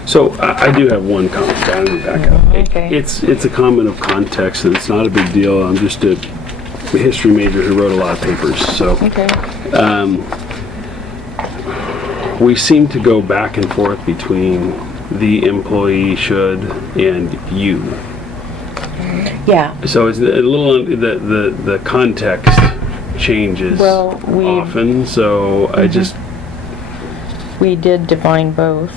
So I do have one comment, I'm gonna back up. Okay. It's a comment of context, and it's not a big deal. I'm just a history major who wrote a lot of papers, so. Okay. We seem to go back and forth between the employee should and you. Yeah, So it's a little, the context changes Well, often, so I just, we did define both.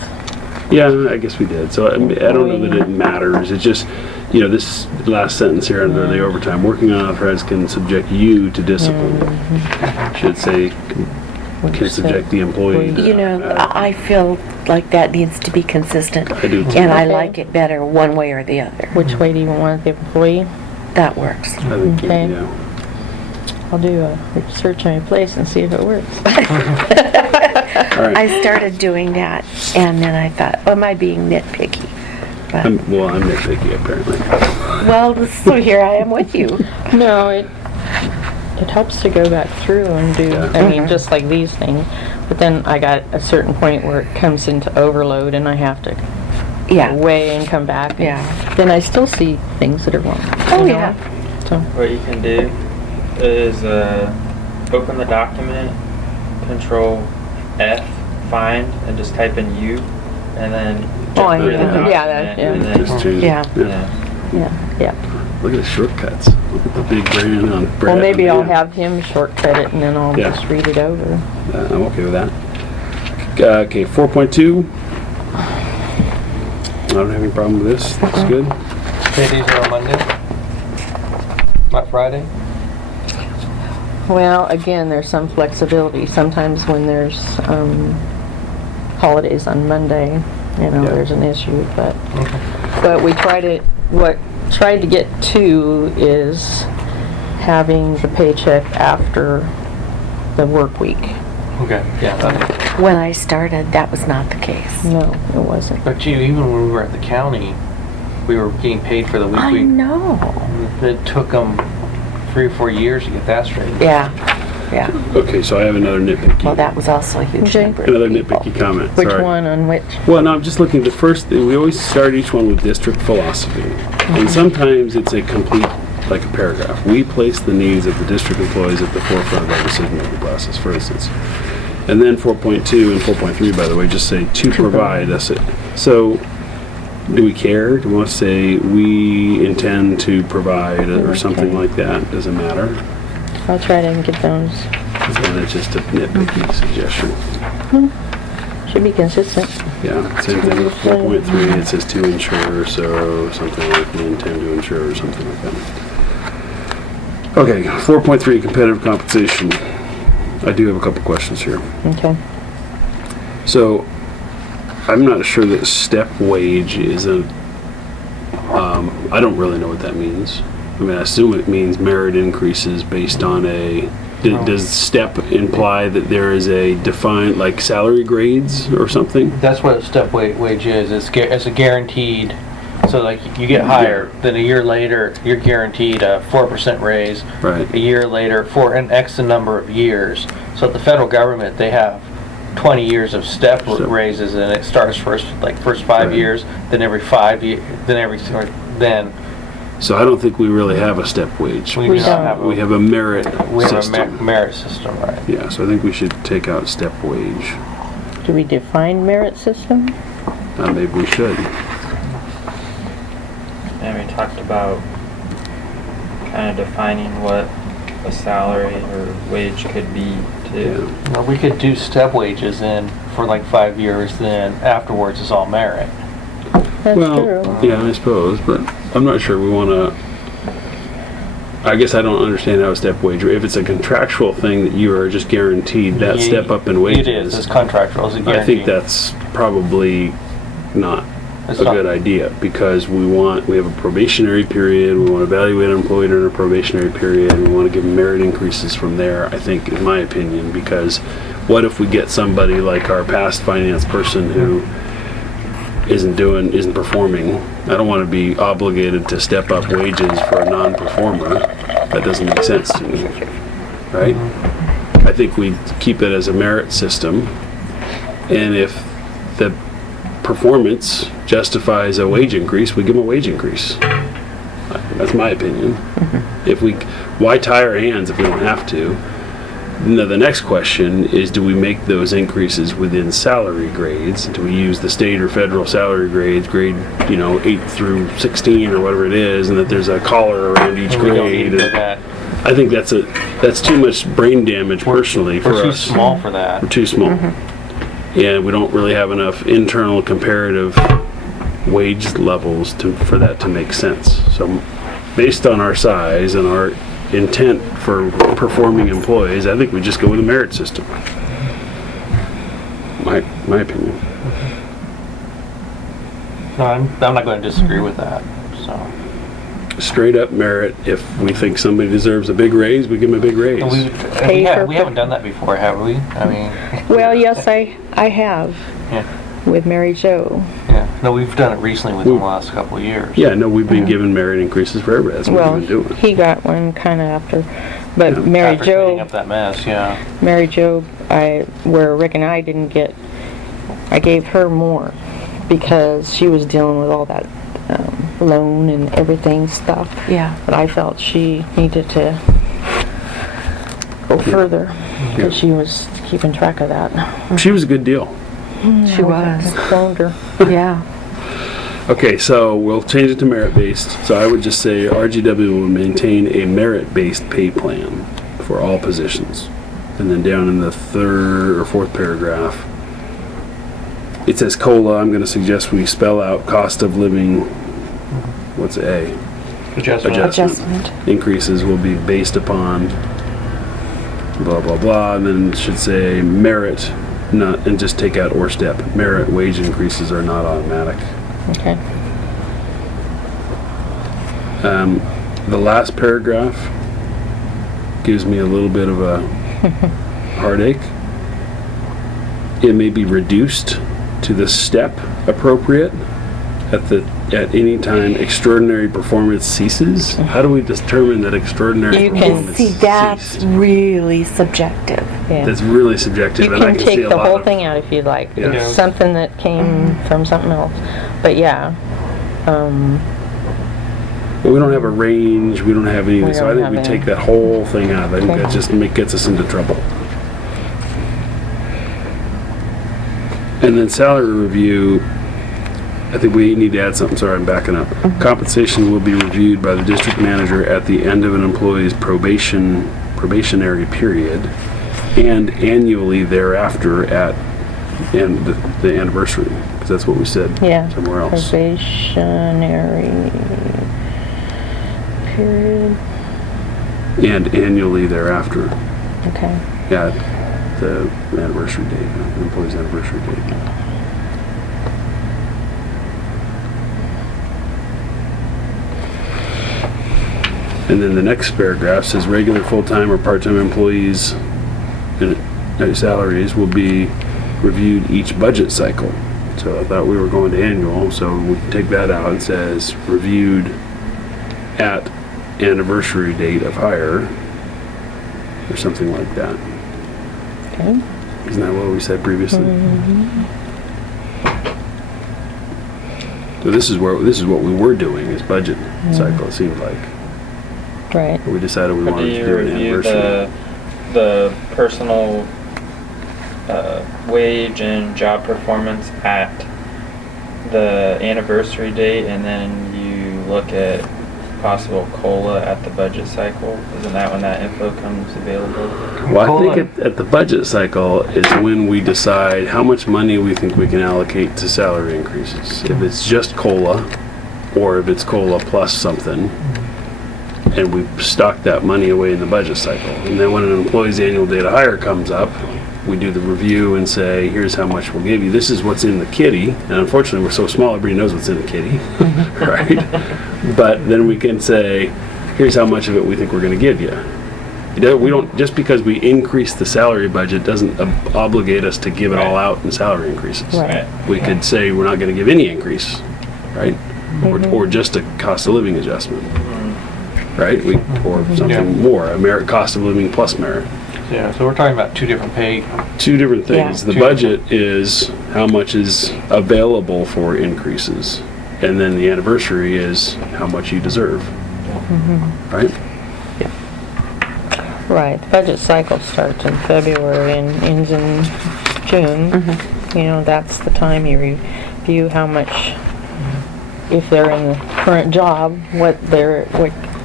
yeah, I guess we did. So I don't know that it matters. It's just, this last sentence here under the overtime, working unauthorized can subject you to discipline. Should say, can subject the employee to. I feel like that needs to be consistent. I do too. And I Okay. like it better one way or the other. Which way do you want the employee? That works. I think, Okay. yeah. I'll do a research on your place and see if it works. All right. I started doing that, and then I thought, am I being nitpicky? But, I'm nitpicky apparently. well, so here I am with you. No, it helps to go back through and do, Yeah. I mean, just like these things. But then I got a certain point where it comes into overload and I have to Yeah. weigh and come back. and Yeah. Then I still see things that are wrong. Oh, you know? yeah. So, What you can do is open the document, Control F, find, and just type in U, and then Oh, jump through the yeah, document, that- yeah. and then Just change it. Yeah. yeah. Look at the shortcuts. Look at the big brand on Brad. Well, maybe I'll Yeah. have him shortcut it and then I'll Yeah. just read it over. I'm okay with that. Okay, 4.2. I don't have any problem with this. Looks good. Paydays are on Monday, not Friday. Well, again, there's some flexibility. Sometimes when there's holidays on Monday, Yeah. there's an issue, but we tried to get to is having the paycheck after the work week. Okay, yeah. When I started, that was not the case. No, it wasn't. But gee, even when we were at the county, we were getting paid for the week. I know. It took them 3 or 4 years to get that straight. Yeah, yeah. Okay, so I have another nitpicky. Well, that was also a huge Okay. number. Another of people. nitpicky comment. Which Sorry. one on which? Well, no, I'm just looking. The first, we always start each one with district philosophy, and sometimes it's a complete, like a paragraph. We place the needs of the district employees at the forefront of our decision-making process, for instance. And then 4.2 and 4.3, by the way, just say to provide us. So, do we care? Do we want to say we intend to provide or something like that? Does it matter? I'll try to get those. And it's just a nitpicky suggestion. Should be consistent. Yeah, same thing with 4.3, it says to ensure, so something like we intend to ensure or something like that. Okay, 4.3, competitive compensation. I do have a couple questions here. Okay. So, I'm not sure that step wage is I don't really know what that means. I mean, I assume it means merit increases based on does step imply that there is a defined, like salary grades or something? That's what a step wage is. It's a guaranteed. So like you get hired, then a year later you're guaranteed a 4% raise. Right. A year later for an X number of years. So at the federal government they have 20 years of step raises, and it starts first 5 Right. years, then every 5 years, then So I don't think we really have a step wage. we We do don't. not have We have a merit we have system. a merit system, right? Yeah, so I think we should take out step wage. Do we define merit system? Maybe we should. And we talked about kind of defining what a salary or wage could be too. Yeah. Well, we could do step wages in for 5 years, then afterwards it's all merit. That's Well, true. yeah, I suppose, but I'm not sure we want to. I guess I don't understand how a step wage, if it's a contractual thing that you are just guaranteed that Ye- step up in wages. It is. It's contractual. It's a guarantee. I think that's probably not It's a not- good idea, because we have a probationary period, we want to evaluate an employee during a probationary period, and we want to give them merit increases from there, I think, in my opinion, because what if we get somebody like our past finance person who isn't performing? I don't want to be obligated to step up wages for a non-performer. That doesn't make sense to me, right? I think we keep it as a merit system, and if the performance justifies a wage increase, we give them a wage increase. That's my opinion. If we, why tie our hands if we don't have to? Now, the next question is, do we make those increases within salary grades? Do we use the state or federal salary grades, grade, 8 through 16 or whatever it is, and that there's a collar around each We don't need grade? to do that. I think that's too much brain damage personally for We're too us. small for that. We're too small. And we don't really have enough internal comparative wage levels for that to make sense. So based on our size and our intent for performing employees, I think we just go with a merit system. My opinion. No, I'm not going to disagree with that, so. Straight up merit. If we think somebody deserves a big raise, we give them a big raise. We haven't done that before, have we? I mean. Well, yes, I have Yeah, with Mary Jo. yeah. No, we've done it recently within the last couple of years. Yeah, no, we've been giving merit increases for everybody. That's what Well, we've been doing. he got one kind of after, but Mary After cleaning Jo, up that mess, yeah. where Rick and I didn't get, I gave her more because she was dealing with all that loan and everything stuff. Yeah. But I felt she needed to go further because she was keeping track of that. She was a good deal. She was. Phoned her. Yeah. Okay, so we'll change it to merit-based. So I would just say RGW will maintain a merit-based pay plan for all positions. And then down in the third or fourth paragraph, it says COLA. I'm going to suggest we spell out cost of living. What's A? Adjustment. Increases will be based upon blah, blah, blah. And then it should say merit, not, and just take out or step. Merit wage increases are not automatic. Okay. The last paragraph gives me a little bit of a heartache. It may be reduced to the step appropriate at any time extraordinary performance ceases. How do we determine that extraordinary You can performance See, that's ceased? really subjective. Yeah. That's really subjective, You and I can can see take a the lot whole of, thing out if you'd like. Yeah. Yeah. Something that came from something else. But yeah, But we don't have a range. We don't have anything. We So I don't think we have take any. that whole thing out. I think Okay. that just gets us into trouble. And then salary review, I think we need to add something. Sorry, I'm backing up. Compensation will be reviewed by the district manager at the end of an employee's probationary period and annually thereafter at the anniversary, because that's what we said yeah. somewhere else. Probationary period. And annually thereafter Okay. at the anniversary date, the employee's anniversary date. And then the next paragraph says regular full-time or part-time employees' salaries will be reviewed each budget cycle. So I thought we were going to annual, so we can take that out. It says reviewed at anniversary date of hire, or something like that. Okay. Isn't that what we said previously? So this is what we were doing is budget cycle. It seemed like. Right. But we decided we But do wanted to you do an review anniversary. the personal wage and job performance at the anniversary date, and then you look at possible COLA at the budget cycle? Isn't that when that info comes available? Well, I think at the budget cycle is when we decide how much money we think we can allocate to salary increases. If it's just COLA, or if it's COLA plus something, and we stock that money away in the budget cycle. And then when an employee's annual date of hire comes up, we do the review and say, here's how much we'll give you. This is what's in the kitty. And unfortunately, we're so small, everybody knows what's in the kitty, right? But then we can say, here's how much of it we think we're going to give you. We don't, just because we increase the salary budget doesn't obligate us to give it all out in salary increases. Right. We could say we're not going to give any increase, right? Or just a cost of living adjustment, right? Or something more, a merit, cost of living plus merit. Yeah, so we're talking about two different pay. Two different things. Yeah. The budget is how much is available for increases. And then the anniversary is how much you deserve. Right? Right, the budget cycle starts in February and ends in June. You know, that's the time you review how much, if they're in the current job, what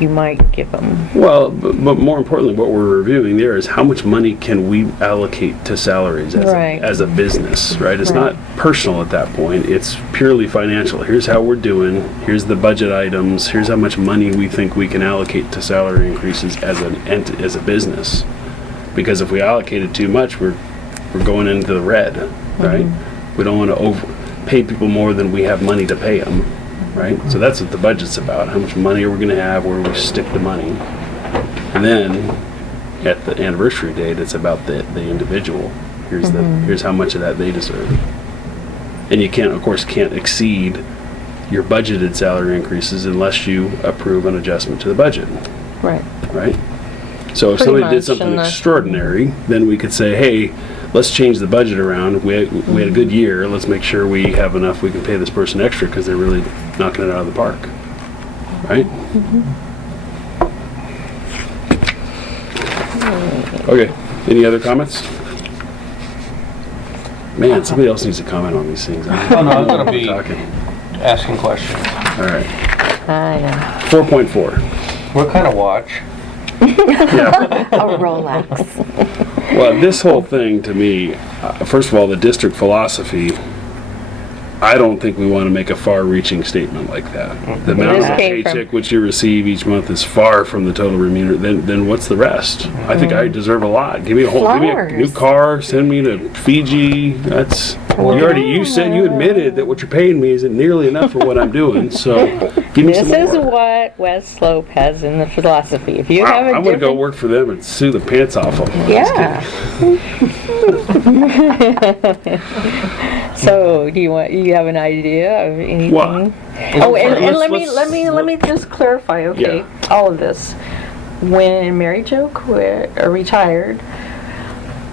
you might give them. Well, but more importantly, what we're reviewing there is how much money can we allocate to salaries as, Right. as a business, right? It's Right. not personal at that point. It's purely financial. Here's how we're doing. Here's the budget items. Here's how much money we think we can allocate to salary increases as as a business. Because if we allocated too much, we're going into the red, right? We don't want to pay people more than we have money to pay them. Right? So that's what the budget's about. How much money are we going to have? Where we stick the money? And then at the anniversary date, it's about the individual. Here's how much of that they deserve. And you can't exceed your budgeted salary increases unless you approve an adjustment to the budget. Right. Right? So if Pretty somebody did much, something unless- extraordinary, then we could say, hey, let's change the budget around. We had a good year. Let's make sure we have enough we can pay this person extra because they're really knocking it out of the park. Right? Okay. Any other comments? Man, somebody else needs to comment on these things. Oh, no, I'm gonna be talking. asking questions. All right. I know. 4.4. What kind of watch? Yeah. A Rolex. Well, this whole thing to me, first of all, the district philosophy, I don't think we want to make a far-reaching statement like that. The amount of the came from- paycheck which you receive each month is far from the total remuneration. Then what's the rest? I think I deserve a lot. Give me a new Flowers. car. Send me to Fiji. That's you admitted that what you're paying me isn't nearly enough for what I'm doing. So give me This some is more. what West Slope has in the philosophy. If you have a I'm going to go different... work for them and sue the pants off of them. Yeah. So, do you have an idea of anything? Well, Oh, and let's- let me just clarify, okay? Yeah. All of this. When Mary Jo retired,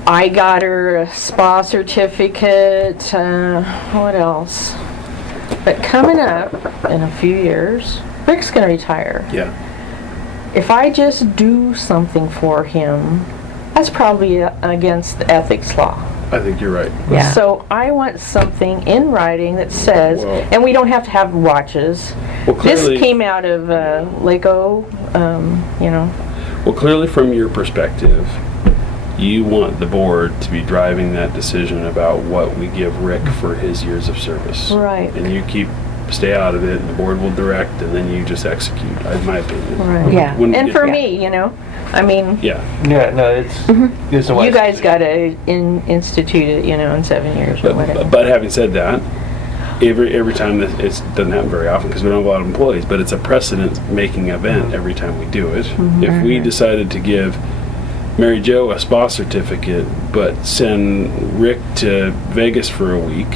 I got her a spa certificate, what else? But coming up in a few years, Rick's gonna retire. Yeah. If I just do something for him, that's probably against the ethics law. I think you're right. Yeah. So I want something in writing that says, Well- and we don't have to have watches. Well, This clearly- came out of Lego, you know. Well, clearly from your perspective, you want the board to be driving that decision about what we give Rick for his years of service. Right. And you stay out of it, and the board will direct, and then you just execute, in my opinion. Right. Yeah. Wouldn't And get- for me, you know, I mean, Yeah. Yeah, no, it's a you guys got to institute it, you know, in 7 years or whatever. But having said that, every time this, it doesn't happen very often because we don't have a lot of employees, but it's a precedent-making event every time we do it. If we decided to give Mary Jo a spa certificate, but send Rick to Vegas for a week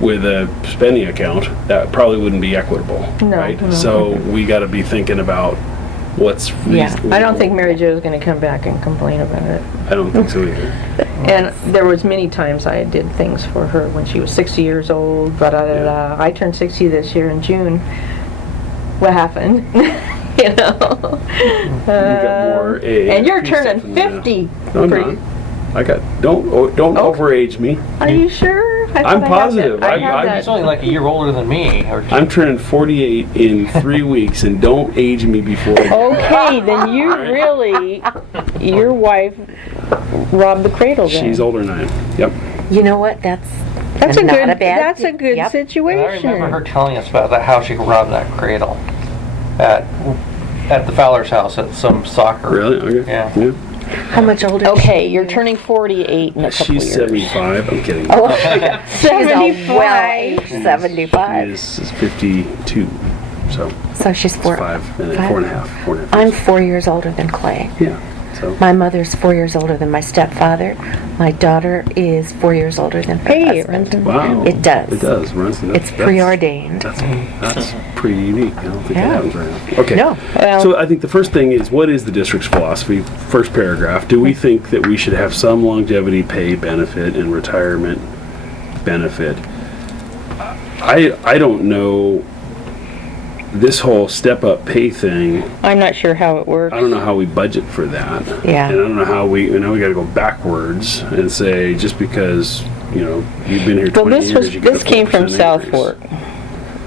with a spending account, that probably wouldn't be equitable, No, right? no. So we got to be thinking about what's Yeah. reasonable. I don't think Mary Jo's going to come back and complain about it. I don't think so either. And there was many times I did things for her when she was 60 years old, da-da-da-da. I turned 60 this year in June. What happened? You know? You got more and you're AARP turning stuff in there. 50. No, I'm pretty- not. I got, don't overage me. Are you sure? I thought I'm I had positive. that- I I- had I'm that- He's only like a year older than me. Or I'm turning 48 in 3 weeks, and don't age me before. Okay, then you really, your wife robbed the cradle then. She's older than I am. Yep. You know what? That's That's a not good, a bad. that's a good Yep. situation. I remember her telling us about that, how she robbed that cradle at the Fowler's house at some soccer. Really? Okay. Yeah. How much older? Okay, is you're she? turning 48 in a couple She's years. 75. I'm kidding. Oh, she's a 75. well-aged She 75. is 52. So So she's it's four. 5 and then five. 4.5. 4.5. I'm 4 years older than Clay. Yeah. So My mother's 4 years older than my stepfather. My daughter is 4 years older than her Hey, it husband. runs in wow, It does. It does. Runs in- It's that's- preordained. That's pretty unique. I don't think Yeah. that happens very often. Okay. No. Well, So I think the first thing is, what is the district's philosophy? First paragraph. Do we think that we should have some longevity pay benefit and retirement benefit? I don't know. This whole step-up pay thing, I'm not sure how it works. I don't know how we budget for that. Yeah. And I don't know how we got to go backwards and say, just because, you've been here 20 Well, years, you get a this came from 4% South increase. Fork.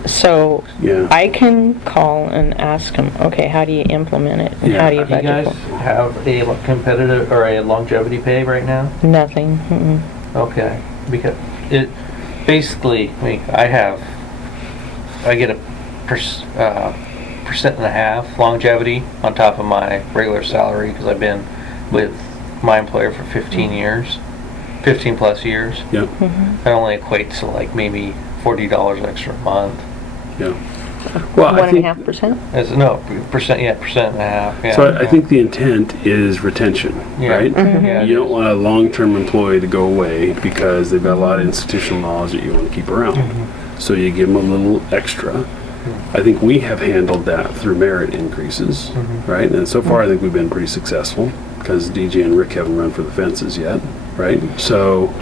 So Yeah. I can call and ask them, okay, how do you implement it? And Yeah. how do you Do you budget guys for have a competitive or a longevity pay right now? it? Nothing. Mm-mm. Okay, because it, basically, I get a percent and a half longevity on top of my regular salary because I've been with my employer for 15 years, 15 plus years. Yeah. That only equates to like maybe $40 extra a month. Yeah. Well, I think 1.5%? No, percent and a half. Yeah. so. I think the intent is retention, Yeah. right? Yeah, You don't want a long-term employee to go away because they've got a lot of institutional knowledge that you want to keep around. So you give them a little extra. I think we have handled that through merit increases, right? And so far, I think we've been pretty successful because DJ and Rick haven't run for the fences yet, right? So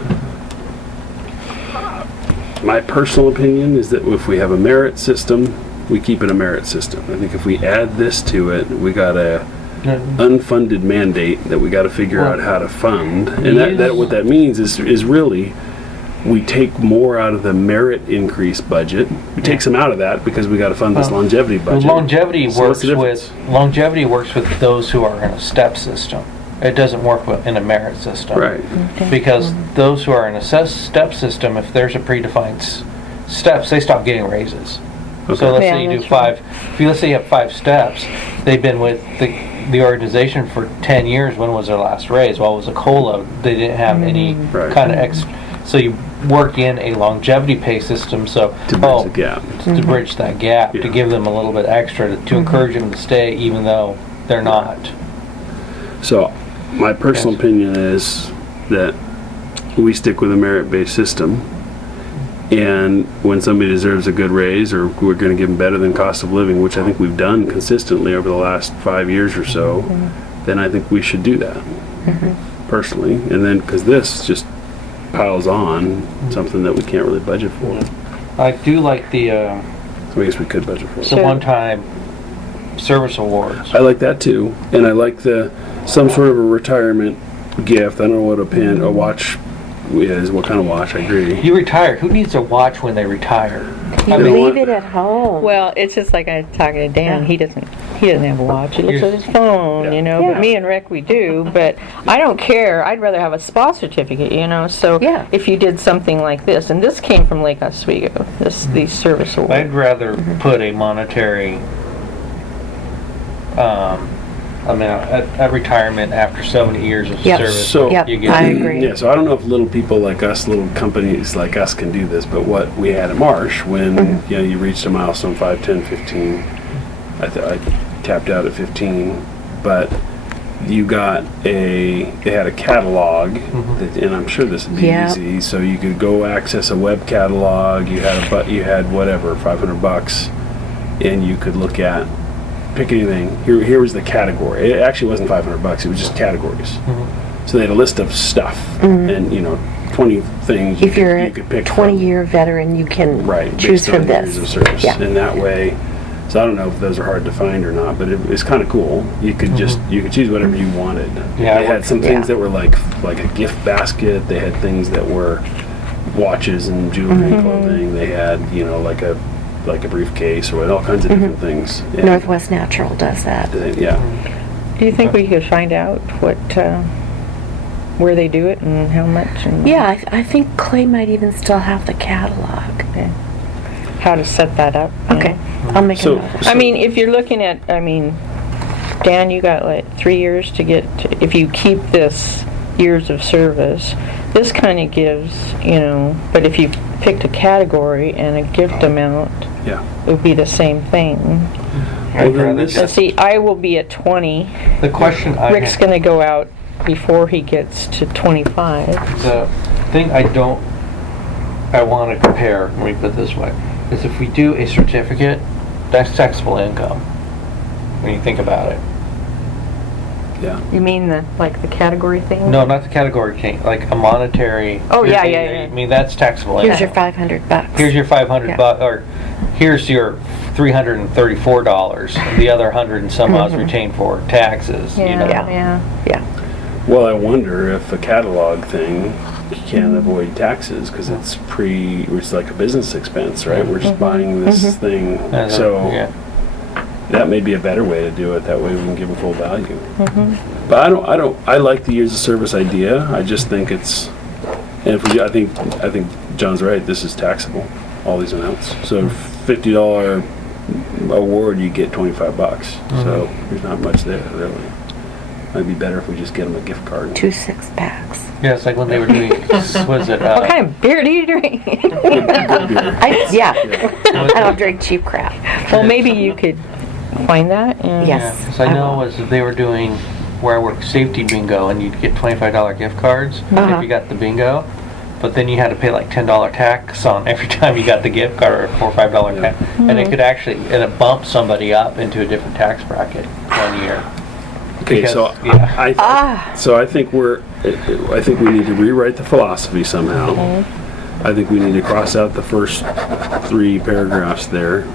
my personal opinion is that if we have a merit system, we keep it a merit system. I think if we add this to it, we got a unfunded mandate that we got to figure out how to fund, and that what that means is really we take more out of the merit increase budget. We take some out of that because we got to fund this longevity budget. Longevity So what's works the with those who are in a step system. It doesn't work in a merit system. Right. Because those who are in a step system, if there's a predefined steps, they stop getting raises. Okay. So let's Yeah, say you do that's right. let's say you have 5 steps, they've been with the organization for 10 years. When was their last raise? Well, it was a COLA. They didn't have any Right. kind of so you work in a longevity pay system to bridge the gap. to bridge that gap, Yeah. to give them a little bit extra, to encourage them to stay even though they're not. So my personal Yes. opinion is that we stick with a merit-based system, and when somebody deserves a good raise, or we're going to give them better than cost of living, which I think we've done consistently over the last 5 years or so, then I think we should do that, personally. And then, because this just piles on something that we can't really budget for. I do like the So I guess we could budget for it. the one-time service awards. I like that too, and I like some sort of a retirement gift. I don't know what a watch is. What kind of watch? I agree. You retire. Who needs a watch when they retire? You I mean- leave it at home. Well, it's just like I was talking to Dan. Yeah. He doesn't have a watch. He looks at his phone, Yeah. Yeah. But me and Rick, we do. But I don't care. I'd rather have a spa certificate, So Yeah. if you did something like this, and this came from Lake Oswego, these service awards. I'd rather put a monetary amount at retirement after so many years of Yep. service. So- Yep, you get I agree. Yeah, so I don't know if little people like us, little companies like us can do this, but what we had at Marsh, when you reached a milestone 5, 10, 15, I tapped out at 15, but you they had a catalog, and I'm sure this would be Yeah. easy, so you could go access a web catalog, you had whatever, $500, and you could look at, pick anything. Here was the category. It actually wasn't $500. It was just categories. So they had a list of stuff, and 20 things. if you're you a could pick 20-year veteran, you can right choose based from on years of this. service. Yeah. And that way, so I don't know if those are hard to find or not, but it's kind of cool. You could you could choose whatever you wanted. Yeah, They had some yeah. things that were like a gift basket. They had things that were watches and jewelry and clothing. They had like a briefcase or all kinds of different things. And Northwest Natural does that. yeah. Do you think we could find out where they do it and how much? And Yeah, I think Clay might even still have the catalog. how to set that up? Okay, I'll make So- a note. I mean, if you're looking at, Dan, you got like 3 years to get, if you keep this years of service, this kind of gives, but if you picked a category and a gift amount, Yeah. it would be the same thing. Well, then this- Let's see, I will be at 20. The question I Rick's had, gonna go out before he gets to 25. the thing I want to compare, let me put it this way, is if we do a certificate, that's taxable income, when you think about it. Yeah. You mean the category thing? No, not the category change, like a monetary. Oh, yeah, here's yeah, a- yeah. I mean, that's taxable Here's your income. $500. Here's your 500 Yeah. bucks, or here's your $334, and the other 100 and some odd is retained for taxes, you know? Yeah. Well, I wonder if a catalog thing, you can't avoid taxes because it's like a business expense, right? We're just buying this thing. Yeah. So that may be a better way to do it. That way we can give them full value. But I like the years of service idea. I just think it's, and if I think John's right. This is taxable, all these amounts. So $50 award, you get $25. So there's not much there really. Might be better if we just get them a gift card. 2 6-packs. Yeah, it's like when they were doing, what is it? What kind of beer do you drink? Yeah. I don't drink cheap crap. Well, maybe you could find that. And Yes. Because I know was they were doing where I work safety bingo, and you'd get $25 gift cards if you got the bingo, but then you had to pay like $10 tax on every time you got the gift card, or $4 or $5 tax, and it could actually bumped somebody up into a different tax bracket one year. Okay, Because- so yeah. so I think I think we need to rewrite the philosophy somehow. I think we need to cross out the first 3 paragraphs there,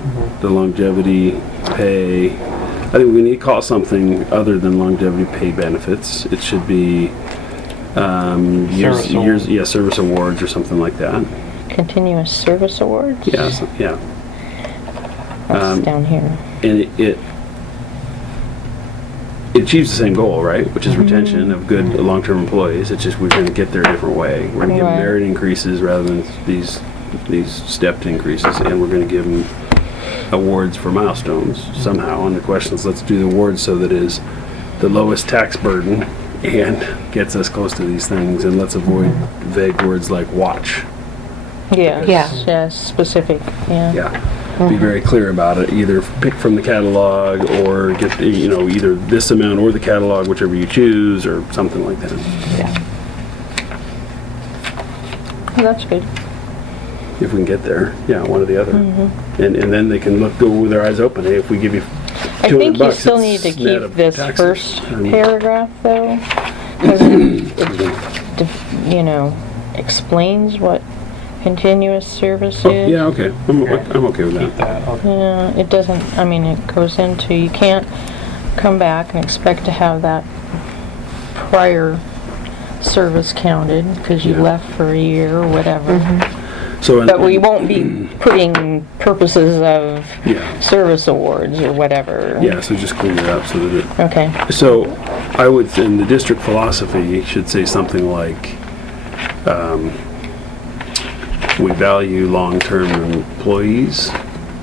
the longevity pay. I think we need to call it something other than longevity pay benefits. It should be service awards or something like that. Continuous service awards? Yeah, yeah. That's down here. And it achieves the same goal, right? Which is retention of good long-term employees. It's just we're going to get there a different way. We're going to give them Right. merit increases rather than these stepped increases, and we're going to give them awards for milestones somehow. And the question is, let's do the awards so that it is the lowest tax burden and gets us close to these things, and let's avoid vague words like watch. Yes. Yeah. Yes, specific, yeah. Yeah. Be very clear about it. Either pick from the catalog or get either this amount or the catalog, whichever you choose, or something like that. Well, that's good. If we can get there, yeah, one or the other. And then they can go with their eyes open. Hey, if we give you I $200, think you still need it's to net keep of this taxes. first I mean, paragraph, though, because it explains what continuous service Oh, is. yeah, okay. I'm okay with Keep that. that. Okay. Yeah, it doesn't, I mean, it goes into, you can't come back and expect to have that prior service counted, because you Yeah. left for a year or whatever. So, But we won't be putting purposes of Yeah, service awards or whatever. yeah. So just clean it up so that it. Okay. So I would, in the district philosophy, should say something like, we value long-term employees,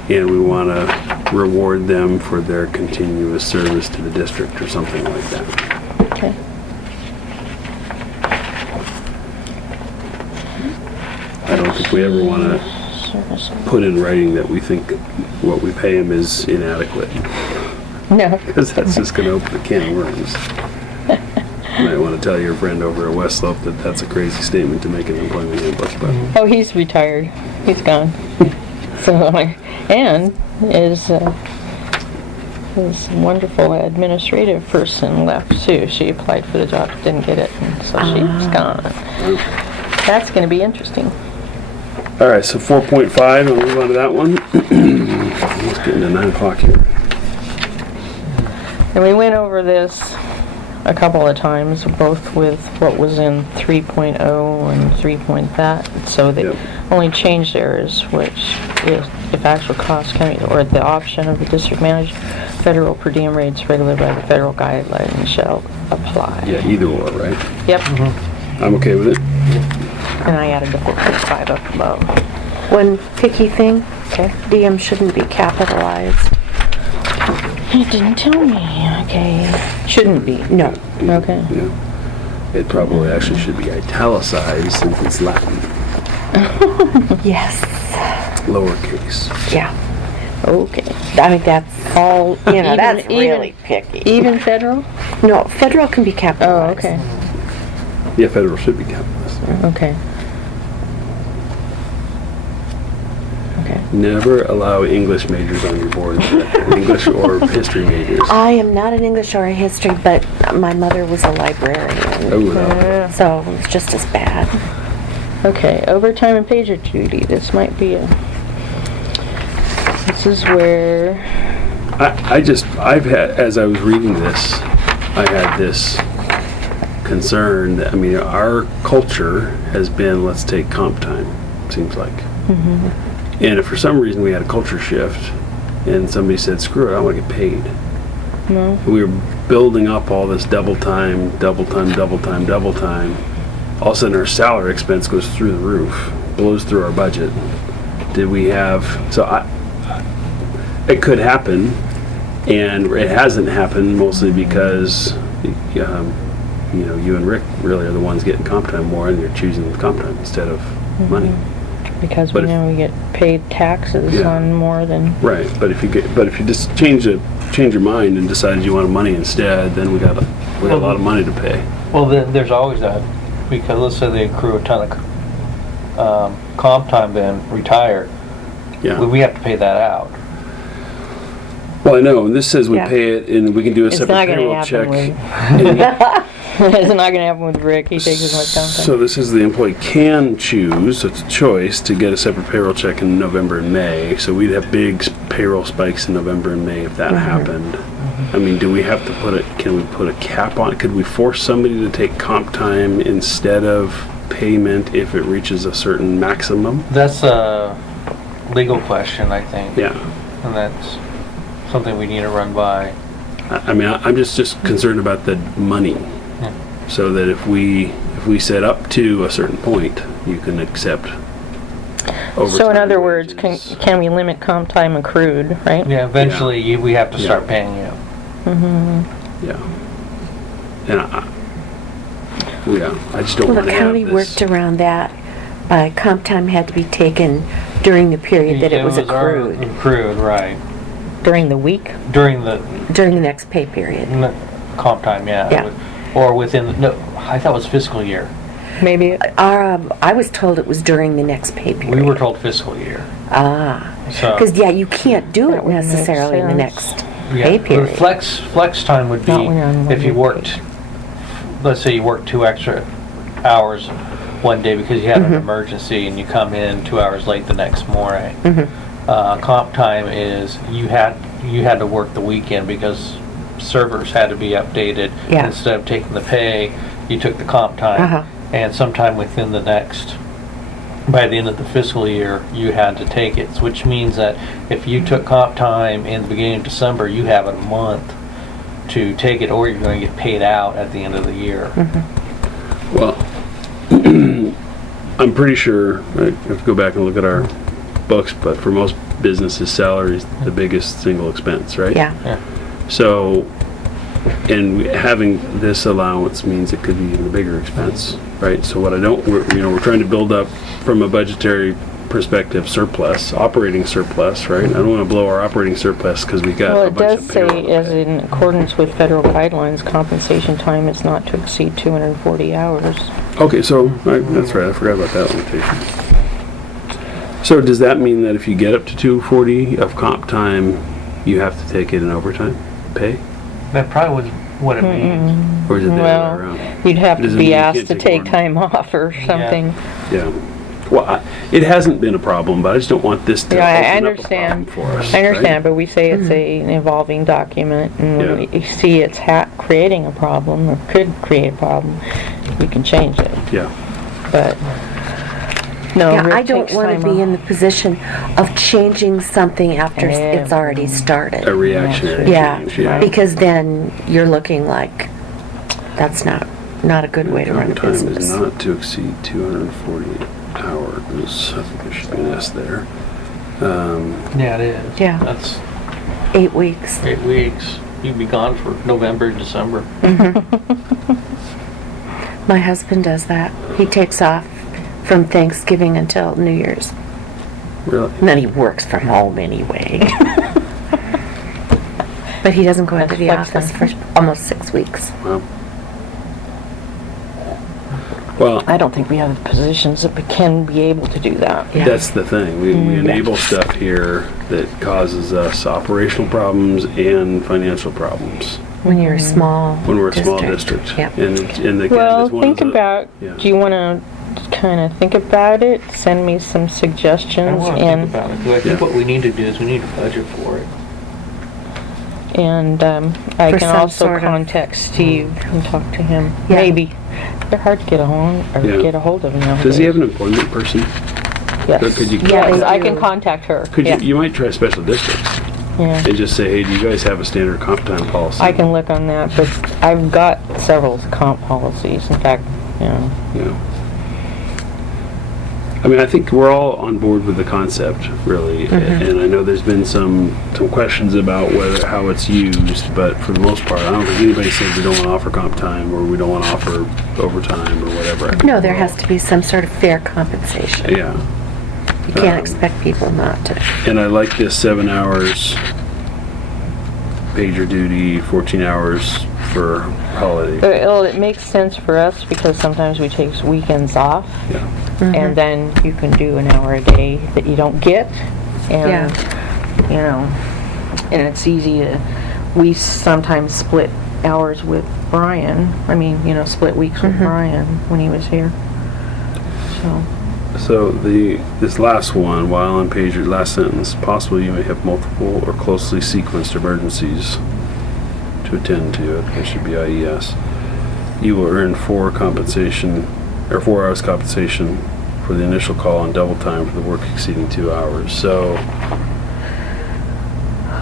and we want to reward them for their continuous service to the district, or something like that. Okay. I don't think we ever want to Service. put in writing that we think what we pay them is inadequate, No. because that's just going to open a can of worms. You might want to tell your friend over at West Slope that that's a crazy statement to make in an employment handbook, but Oh, he's retired. He's gone. So, and his wonderful administrative person left too. She applied for the job, didn't get it, and so she's gone. That's going to be interesting. all right, so 4.5, I'll move on to that one. Let's get into 9 o'clock here. And we went over this a couple of times, both with what was in 3.0 and 3. That. So the Yep. only change there is which is if actual cost can be, or the option of the district manager, federal per diem rates regulated by the federal guidelines shall apply. Yeah, either or, right? Yep. I'm okay with it. And I added the 4.5 up above. One picky thing, Okay. DM shouldn't be capitalized. It didn't tell me. Okay. Shouldn't be. No. Okay. Yeah. It probably actually should be italicized since it's Latin, Yes. lowercase. Yeah. Okay. I mean, that's all, that's Even- really picky. Even federal? No, federal can be Oh, capitalized. okay, Yeah, federal should be capitalized. okay. Okay. Never allow English majors on your board, English or history majors. I am not an English or a history, but my mother was a librarian, Oh, no. so it's just as bad. Okay, overtime and pager duty, this is where, I've had, as I was reading this, I had this concern that, I mean, our culture has been, let's take comp time, seems like. And if for some reason we had a culture shift and somebody said, screw it, I want to get paid. no, We were building up all this double time. All of a sudden our salary expense goes through the roof, blows through our budget. Did we have, it could happen, and it hasn't happened mostly because, you and Rick really are the ones getting comp time more, and you're choosing the comp time instead of money. because But we if- know we get paid taxes Yeah. on more than, Right, but if you just change your mind and decided you wanted money instead, then we got a lot of money to pay. Well, then there's always that, because let's say they accrue a ton of comp time, then retire, Yeah. we have to pay that out. Well, I know, and this says we Yeah. pay it, and we can do a it's separate not gonna payroll happen check. with, it's not gonna happen with Rick, he takes as much time. So this is the employee can choose, so it's a choice, to get a separate payroll check in November and May. So we'd have big payroll spikes in November and May if that happened. I mean, can we put a cap on it? Could we force somebody to take comp time instead of payment if it reaches a certain maximum? That's a legal question, I think. Yeah. And that's something we need to run by. I mean, I'm just concerned about the money. Yeah. So that if we set up to a certain point, you can accept overtime. So in other words, wages. can we limit comp time accrued, right? Yeah, eventually we have to start paying you. Yeah. And I just don't Well, want the to have county this. worked around that. Comp time had to be taken during the period that it was already accrued, accrued, right. During the week? During the during the next pay period. comp time, yeah. Yeah. Or within, no, I thought it was fiscal year. Maybe, I was told it was during the next pay period. We were told fiscal year. Because, So, you can't do That it would make necessarily in the sense. next yeah. pay The period. flex time would be Not when you're on if you one worked, let's say you worked 2 extra hours one day because you had an emergency and you come in 2 hours late the next morning. Comp time is you had to work the weekend because servers had to be updated. Yeah. Instead of taking the pay, you took the comp time. And sometime within by the end of the fiscal year, you had to take it, which means that if you took comp time in the beginning of December, you have a month to take it, or you're going to get paid out at the end of the year. Well, I'm pretty sure, I have to go back and look at our books, but for most businesses, salary is the biggest single expense, right? Yeah. So, and having this allowance means it could be even a bigger expense, right? So what we're trying to build up from a budgetary perspective surplus, operating surplus, right? I don't want to blow our operating surplus because we got well, a it bunch does of payroll. say, as in accordance with federal guidelines, compensation time is not to exceed 240 hours. Okay, so, that's right, I forgot about that limitation. So does that mean that if you get up to 240 of comp time, you have to take it in overtime pay? That probably was what it means. Or is it the other way Well, around? you'd have Does to it mean be you asked can't to take take more? time off or something. Yeah. Well, it hasn't been a problem, but I just don't want this to Yeah, I open up a understand. problem for us. I understand, right? but we say it's an evolving document, and when Yeah. we see it's creating a problem, or could create a problem, we can change it, Yeah. but, no, Yeah, I Rick don't takes want time to be off. in the position of changing something after it's already A started. reactionary Yeah, change, yeah. because then you're looking like, that's not a good way to run a Time is business. not to exceed 240 hours. I think there should be an S there. Yeah, it is. Yeah. That's 8 weeks. 8 weeks. You'd be gone for November, December. My husband does that. He takes off from Thanksgiving until New Year's. Really? And then he works from home anyway. But he doesn't go into the That's office for almost 6 weeks. Well, I don't think we have the positions that can be able to do that. Yeah. that's the thing. We enable stuff here that causes us operational problems and financial problems When you're a small when we're a small district. Yep. And again, Well, it's one think of the, about, yeah. do you want to kind of think about it? Send me some I suggestions want to think and, about it, because I think Yeah. what we need to do is we need to budget for it. and I For can some also sort of- contact Steve and talk to him. Yeah. Maybe. They're hard to get a hold, or Yeah. get a hold of nowadays. Does he have an employment person? Yes. Or could you- Yeah, Yes, they I do. can contact her. Could Yeah. you might try special districts Yeah. and just say, hey, do you guys have a standard comp time policy? I can look on that, but I've got several comp policies. In fact, you know, You know. I mean, I think we're all on board with the concept, really, and I know there's been some questions about how it's used, but for the most part, I don't think anybody says we don't want to offer comp time or we don't want to offer overtime or whatever. No, there has to be some sort of fair compensation. Yeah, You can't expect people not to. and I like this 7 hours pager duty, 14 hours for holiday. well, it makes sense for us because sometimes we take weekends off. Yeah, And then you can do an hour a day that you don't get. And, you know, and it's easy to, we sometimes split hours with Brian. I mean, you know, split weeks with Brian when he was here. So, so this last one, while on pager, last sentence, possibly you may have multiple or closely sequenced emergencies to attend to. It should be IES. You will earn 4 hours compensation for the initial call and double time for the work exceeding 2 hours. So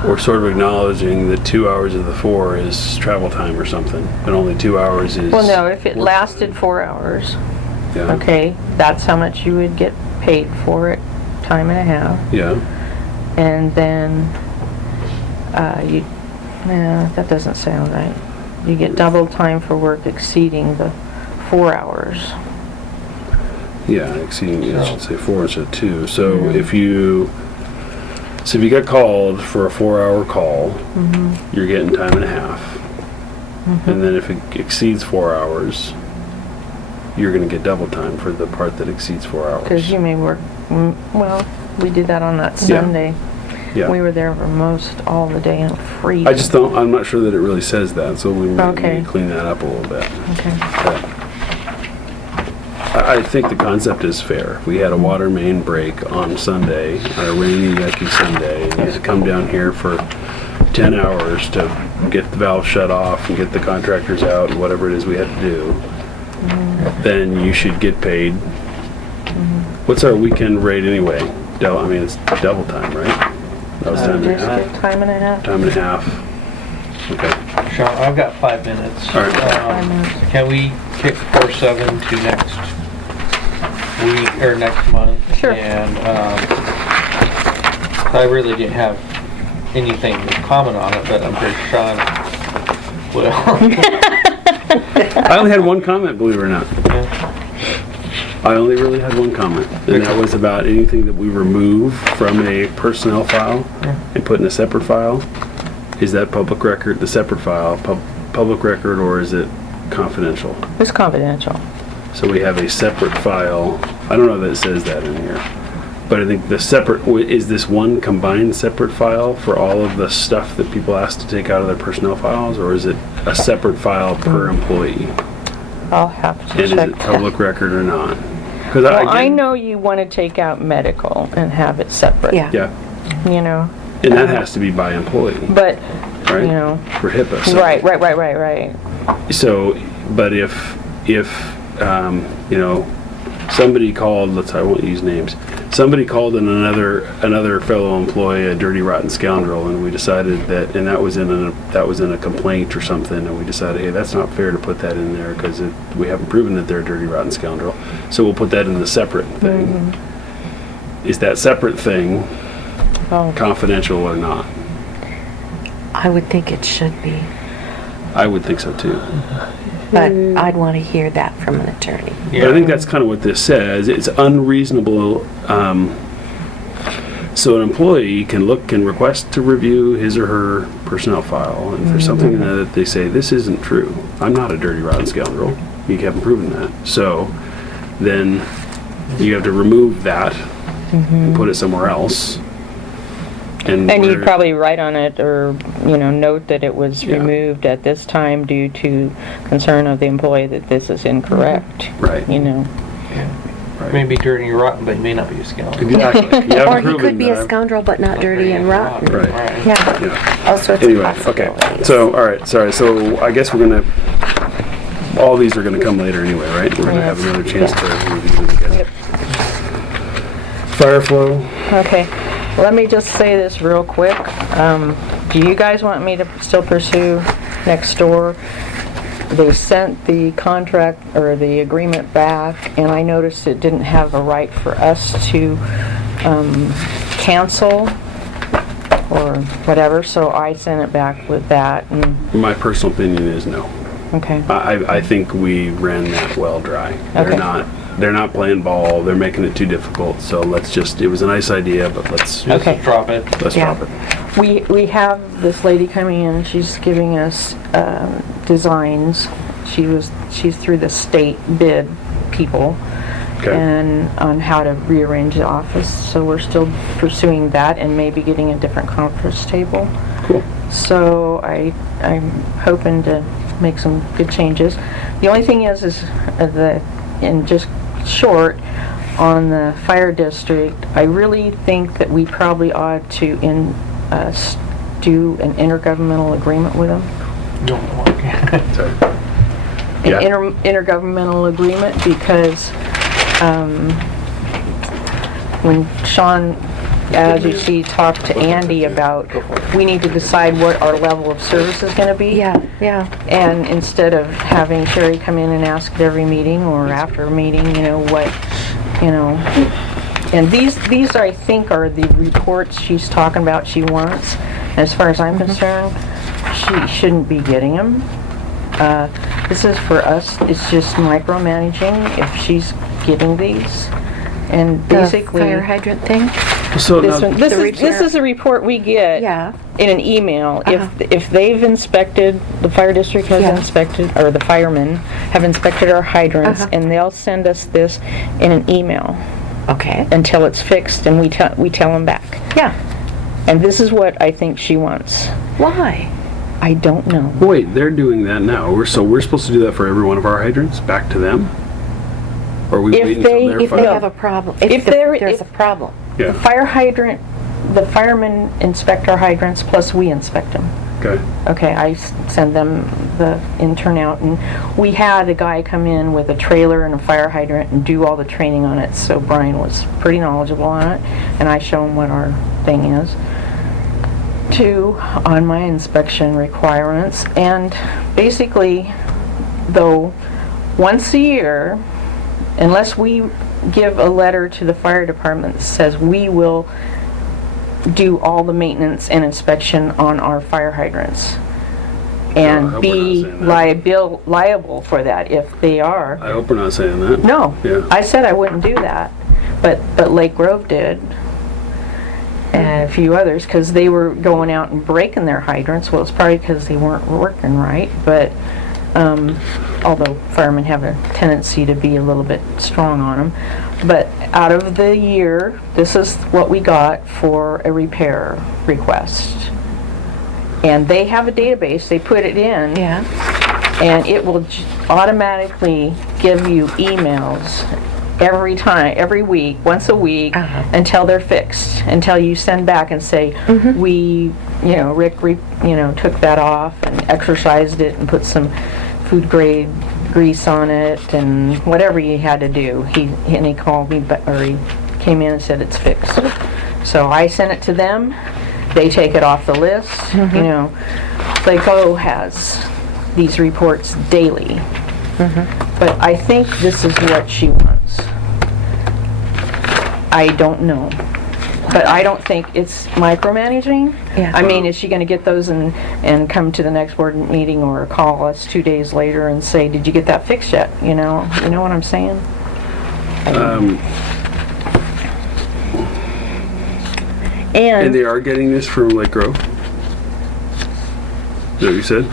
we're sort of acknowledging that 2 hours of the 4 is travel time or something, and only 2 hours is. well, no, if it work lasted time. 4 hours, Yeah. okay, that's how much you would get paid for it, time and a half. Yeah. And then, that doesn't sound right. You get double time for work exceeding the 4 hours. Yeah, exceeding, I should say 4 instead of 2. So if you get called for a 4-hour call, you're getting time and a half. And then if it exceeds 4 hours, you're going to get double time for the part that exceeds 4 hours. Because you may work, well, we did that on that Yeah. Sunday. Yeah. We were there for most all the day and free. I'm not sure that it really says that, so we might Okay. need to clean that up a little bit. Okay. I think the concept is fair. We had a water main break on Sunday, on a rainy, yucky Sunday, and you had to come down here for 10 hours to get the valve shut off and get the contractors out and whatever it is we had to do. Then you should get paid. What's our weekend rate anyway? I mean, it's double time, right? That was time and a Just half. get time and a half. Time and a half. Okay. Sean, I've got 5 minutes. All right. 5 minutes. Can we kick 4/7 to next week, or next month? Sure. And, I really didn't have anything to comment on it, but I'm sure Sean will. I only had one comment, believe it or not. I only really had one comment, and that was about anything that we remove from a personnel file and put in a separate file. Is that public record, the separate file, public record, or is it confidential? It's confidential. So we have a separate file. I don't know that it says that in here, but I think the separate, is this one combined separate file for all of the stuff that people ask to take out of their personnel files, or is it a separate file per employee? I'll have to And is check it that. public record or not? Because Well, I know you want to take out medical and have it separate. Yeah. Yeah, You know, and that has to be by employee, but, right? you know, For HIPAA. So, right. So, but if you know, somebody called, I won't use names, somebody called in another fellow employee a dirty rotten scoundrel, and we decided that, and that was in a complaint or something, and we decided, hey, that's not fair to put that in there because we haven't proven that they're a dirty rotten scoundrel, so we'll put that in the separate thing. Is that separate thing Oh, confidential or not? I would think it should be, I would think so too. but I'd want to hear that from an attorney. But I think that's kind of what this says. It's unreasonable So an employee can request to review his or her personnel file, and for something that they say, this isn't true, I'm not a dirty, rotten scoundrel, you haven't proven that. So then you have to remove that and put it somewhere else. And you'd probably write on it or, note that it was Yeah. removed at this time due to concern of the employee that this is incorrect. Right. Right. May be dirty and rotten, but he may not be a scoundrel. Exactly. You haven't Or he proven could be a that. scoundrel, but not dirty and rotten. Right. Yeah, Yeah. all sorts Anyway, of okay. possibilities. So, all right, sorry. So I guess all these are gonna come later anyway, right? We're gonna have another chance to review them again. Fire flow. Okay, let me just say this real quick. Do you guys want me to still pursue next door? They sent the contract or the agreement back, and I noticed it didn't have a right for us to cancel or whatever, so I sent it back with that. And My personal opinion is no. okay, I think we ran that well dry. Okay. They're not playing ball. They're making it too difficult. So it was a nice idea, but let's Okay. Drop it. Yeah. drop it. we have this lady coming in. She's giving us designs. She's through the state bid people. Okay. And on how to rearrange the office. So we're still pursuing that and maybe getting a different conference table. Cool. So I'm hoping to make some good changes. The only thing is that, in just short, on the fire district, I really think that we probably ought to do an intergovernmental agreement with them. Sorry. An Yeah. intergovernmental agreement because when Sean, as you see, talked to Andy about we need to decide what our level of service is going to be. Yeah, yeah. And instead of having Sherry come in and ask at every meeting or after a meeting, and these I think are the reports she's talking about she wants. As far as I'm concerned, she shouldn't be getting them. This is for us, it's just micromanaging if she's getting these. And basically, The fire hydrant thing? So this now, one, this repair. is a report we get Yeah. in an email. Uh-huh. If they've inspected, the fire district has Yeah. inspected, or the firemen have inspected our hydrants, Uh-huh. and they'll send us this in an email Okay. until it's fixed, and we tell them back. Yeah. And this is what I think she wants. Why? I don't know. wait, they're doing that now. We're supposed to do that for every one of our hydrants, back to them? Or are we If waiting they- until they're If they fired? have a problem. If there's a problem. Yeah, Fire hydrant, the firemen inspect our hydrants, plus we inspect them. okay. Okay, I send them the intern out, and we had a guy come in with a trailer and a fire hydrant and do all the training on it, so Brian was pretty knowledgeable on it, and I show him what our thing is. 2, on my inspection requirements, and basically, though, once a year, unless we give a letter to the fire department that says we will do all the maintenance and inspection on our fire hydrants I and hope be we're not saying that. liable for that if they are. I hope we're not saying that. No, Yeah. I said I wouldn't do that, but Lake Grove did, and a few others, because they were going out and breaking their hydrants. Well, it's probably because they weren't working right, but although firemen have a tendency to be a little bit strong on them. But out of the year, this is what we got for a repair request. And they have a database, they put it in, Yeah. and it will automatically give you emails every time, every week, once a week, Uh-huh. until they're fixed, until you send back and say, we, Rick, took that off and exercised it and put some food grade grease on it and whatever he had to do. He called me, or he came in and said it's fixed. So I sent it to them. They take it off the list. Clayco has these reports daily. But I think this is what she wants. I don't know. But I don't think it's micromanaging. Yeah. I mean, is she going to get those and come to the next board meeting or call us 2 days later and say, did you get that fixed yet? You know what I'm saying? And And, they are getting this from Lake Grove? Is that what you said?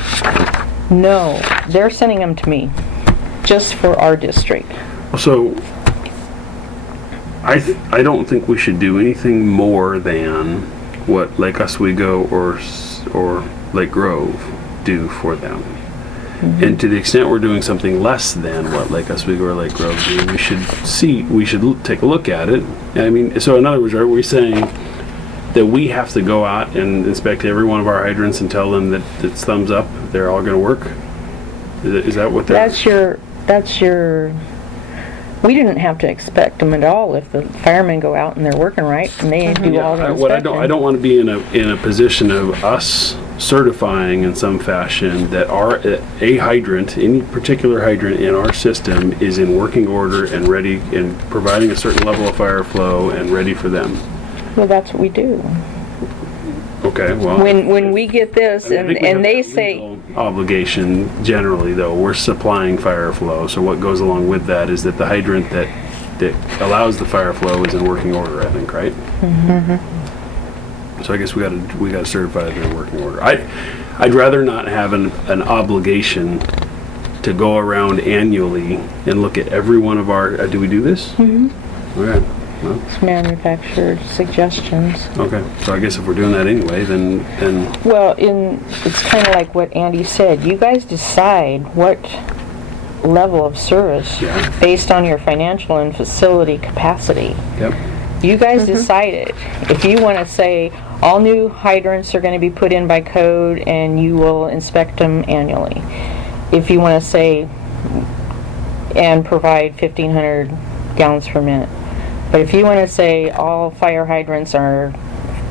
No, they're sending them to me, just for our district. So, I don't think we should do anything more than what Lake Oswego or Lake Grove do for them. And to the extent we're doing something less than what Lake Oswego or Lake Grove do, we should take a look at it. I mean, so in other words, are we saying that we have to go out and inspect every one of our hydrants and tell them that it's thumbs up, they're all gonna work? Is that what they're... That's your, we didn't have to expect them at all if the firemen go out and they're working right and they do all the What I inspecting. don't want to be in a position of us certifying in some fashion that a hydrant, any particular hydrant in our system is in working order and ready and providing a certain level of fire flow and ready for them. Well, that's what we do. Okay, well. When we get this I think we have and they a say, legal obligation, generally though, we're supplying fire flow, so what goes along with that is that the hydrant that allows the fire flow is in working order, I think, right? So I guess we gotta certify that they're in working order. I'd rather not have an obligation to go around annually and look at every one of our, do we do this? Okay, well, it's manufactured suggestions. okay, so I guess if we're doing that anyway, then Well, it's kind of like what Andy said. You guys decide what level of service Yeah. based on your financial and facility capacity. yep. You guys decide it. If you want to say all new hydrants are going to be put in by code and you will inspect them annually. If you want to say and provide 1,500 gallons per minute. But if you want to say all fire hydrants are,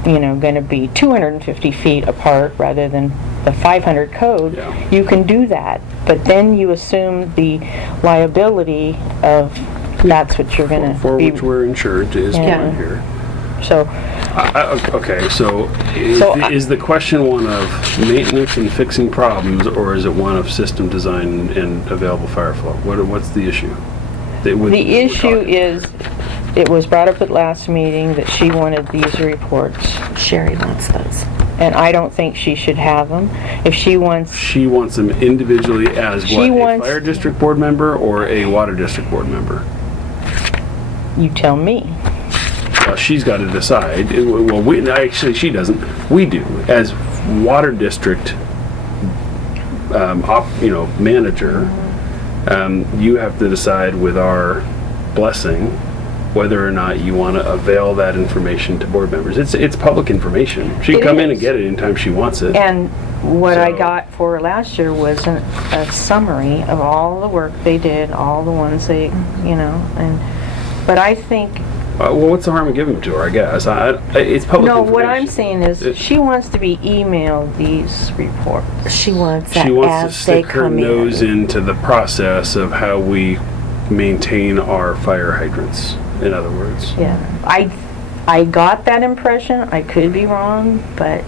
going to be 250 feet apart rather than the 500 code, Yeah. you can do that. But then you assume the liability of that's what you're going For to be. which we're insured is Yeah. covered here. So, Okay, so is the question one of maintenance and fixing problems, or is it one of system design and available fire flow? What's the issue? the issue is, it was brought up at last meeting that she wanted these reports, Sherry wants those. and I don't think she should have them. If she wants, She wants them individually as She what, a wants- fire district board member or a water district board member? you tell me. Well, she's got to decide. Well, actually, she doesn't. We do. As water district manager, you have to decide with our blessing whether or not you want to avail that information to board members. It's public information. She can It come in and is. get it anytime she wants it. And what I So- got for last year was a summary of all the work they did, all the ones they, but I think, Well, what's the harm in giving them to her, I guess? It's public no, information. what I'm saying is, It- she wants to be emailed these reports. She wants that She wants to as they stick her come nose in. into the process of how we maintain our fire hydrants, in other words. Yeah, I got that impression, I could be wrong, but,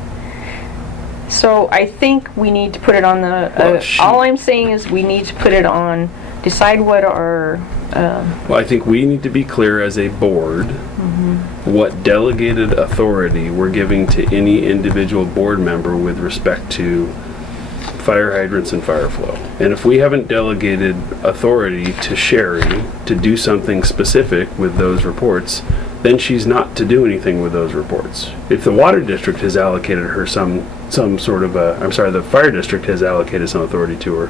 so I think we need to put it on the, Well, all I'm saying is we need to put it on, decide what our, Well, I think we need to be clear as a board what delegated authority we're giving to any individual board member with respect to fire hydrants and fire flow. And if we haven't delegated authority to Sherry to do something specific with those reports, then she's not to do anything with those reports. If the water district has allocated her some sort of the fire district has allocated some authority to her,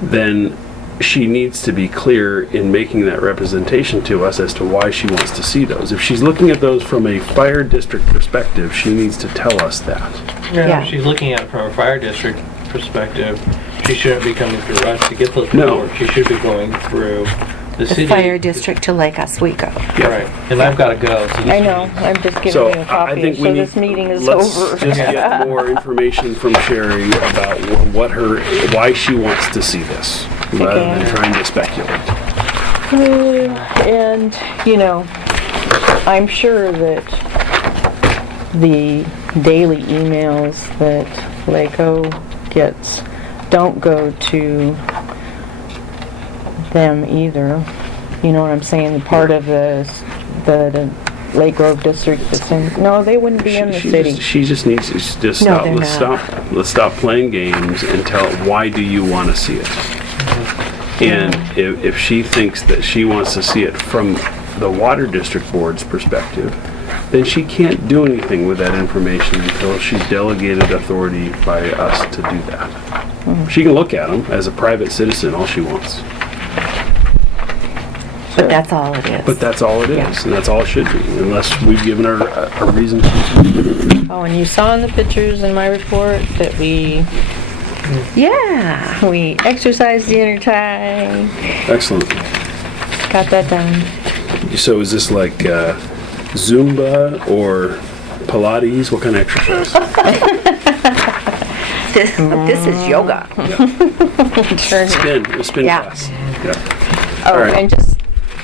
then she needs to be clear in making that representation to us as to why she wants to see those. If she's looking at those from a fire district perspective, she needs to tell us that. Yeah. If she's looking at it from a fire district perspective, she shouldn't be coming through us to get those No. reports. She should be going through the city. The fire district to Lake Oswego. Right, and I've gotta go. So this I know, I'm just giving So you a I copy, think we so need, this meeting is let's over. just get more information from Sherry about why she wants to see this, rather than Okay. trying to speculate. And, I'm sure that the daily emails that LACO gets don't go to them either. You know what I'm saying? Part of the Lake Grove district that's in, no, they wouldn't be in the city. She just needs to just No, stop. they're Let's not. stop. Let's stop playing games and tell why do you want to see it. And if she thinks that she wants to see it from the Water District Board's perspective, then she can't do anything with that information until she's delegated authority by us to do that. She can look at them as a private citizen all she wants. But that's all it is. But that's all it is, Yeah. and that's all it should be, unless we've given her a reason to. Oh, and you saw in the pictures in my report that we exercised the inner tie, Excellent. got that done. So is this like Zumba or Pilates? What kind of exercise? This is yoga. Spin Yeah. class. Yeah. Oh, All right. and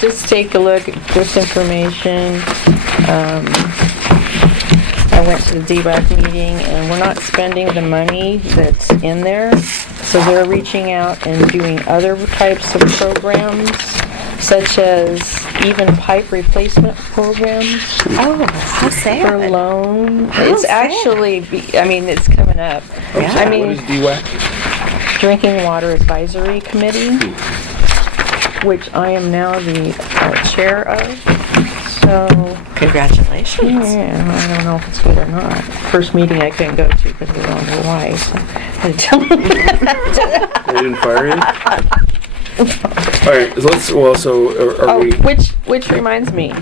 just take a look at this information. I went to the DBAC meeting and we're not spending the money that's in there. So they're reaching out and doing other types of programs, such as even pipe replacement programs Oh, how for sad. loan. How It's sad. actually, I mean, it's coming up. Yeah. I What mean, is DWAC? Drinking Water Advisory Committee, which I am now the chair of. So, Congratulations. yeah, I don't know if it's good or not. First meeting I couldn't go to because we were on Hawaii, so I had to tell them. They didn't fire you? All right, so are Oh, we, which reminds me,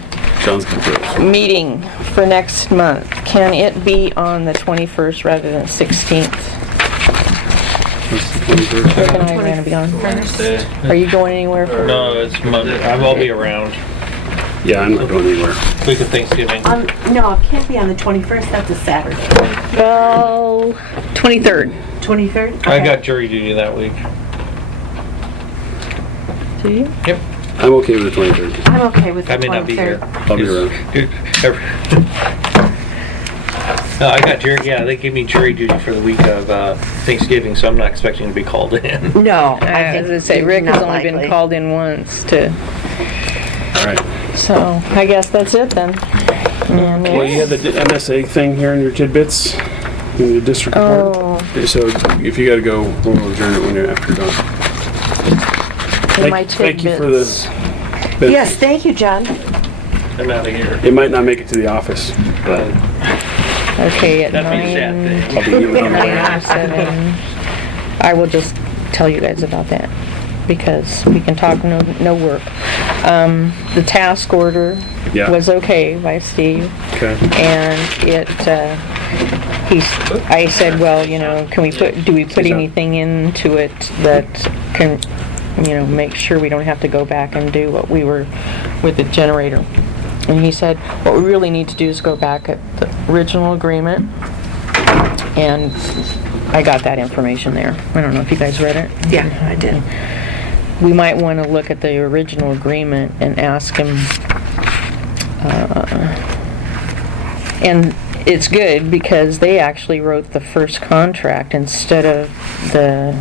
John's confused. meeting for next month. Can it be on the 21st rather than 16th? What's the 21st? Rick and I are gonna be on. Are you going anywhere for? No, it's Monday. I will be around. Yeah, I'm not going anywhere. Week of Thanksgiving. No, it can't be on the 21st, that's a Saturday. Well, 23rd. 23rd? I got jury duty that week. Do you? Yep. I'm okay with the 23rd. I'm okay with the I may not be here. 23rd. I'll be around. No, I got jury, yeah, they gave me jury duty for the week of Thanksgiving, so I'm not expecting to be called in. No, I As think I say, Rick has not only been likely. called in once to, All right. so I guess that's it then. And Well, you had the MSA thing here in your tidbits in the district report. Oh, So if you gotta go, we'll adjourn it when you're after done. in my Thank you for tidbits. the. Yes, thank you, John. I'm out of here. It might not make it to the office, but Okay, at That'd be a sad 9, thing. I'll be giving them. 9:07, I will just tell you guys about that, because we can talk no work. The task order Yeah. was okay by Steve, Okay. and I said, well, do we put anything into it that can, make sure we don't have to go back and do what we were with the generator? And he said, what we really need to do is go back at the original agreement, and I got that information there. I don't know if you guys read it. Yeah, I did. We might want to look at the original agreement and ask him, and it's good because they actually wrote the first contract instead of the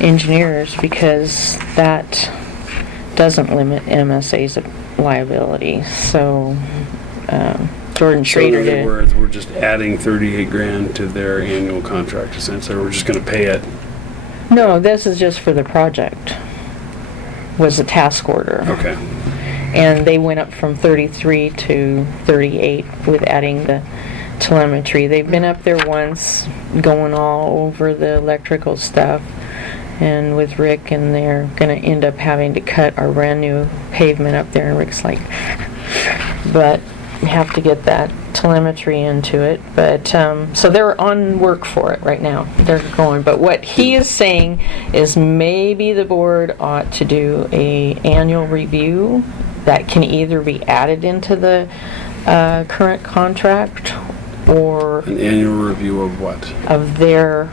engineers, because that doesn't limit MSA's liability. So Jordan So in Schrader other did. words, we're just adding 38 grand to their annual contract essentially. We're just gonna pay it. No, this is just for the project. Was a task order. Okay. And they went up from 33 to 38 with adding the telemetry. They've been up there once, going all over the electrical stuff, and with Rick, and they're gonna end up having to cut our brand new pavement up there, and Rick's like, but we have to get that telemetry into it. But so they're on work for it right now. They're going, but what he is saying is maybe the board ought to do a annual review that can either be added into the current contract or An annual review of what? of their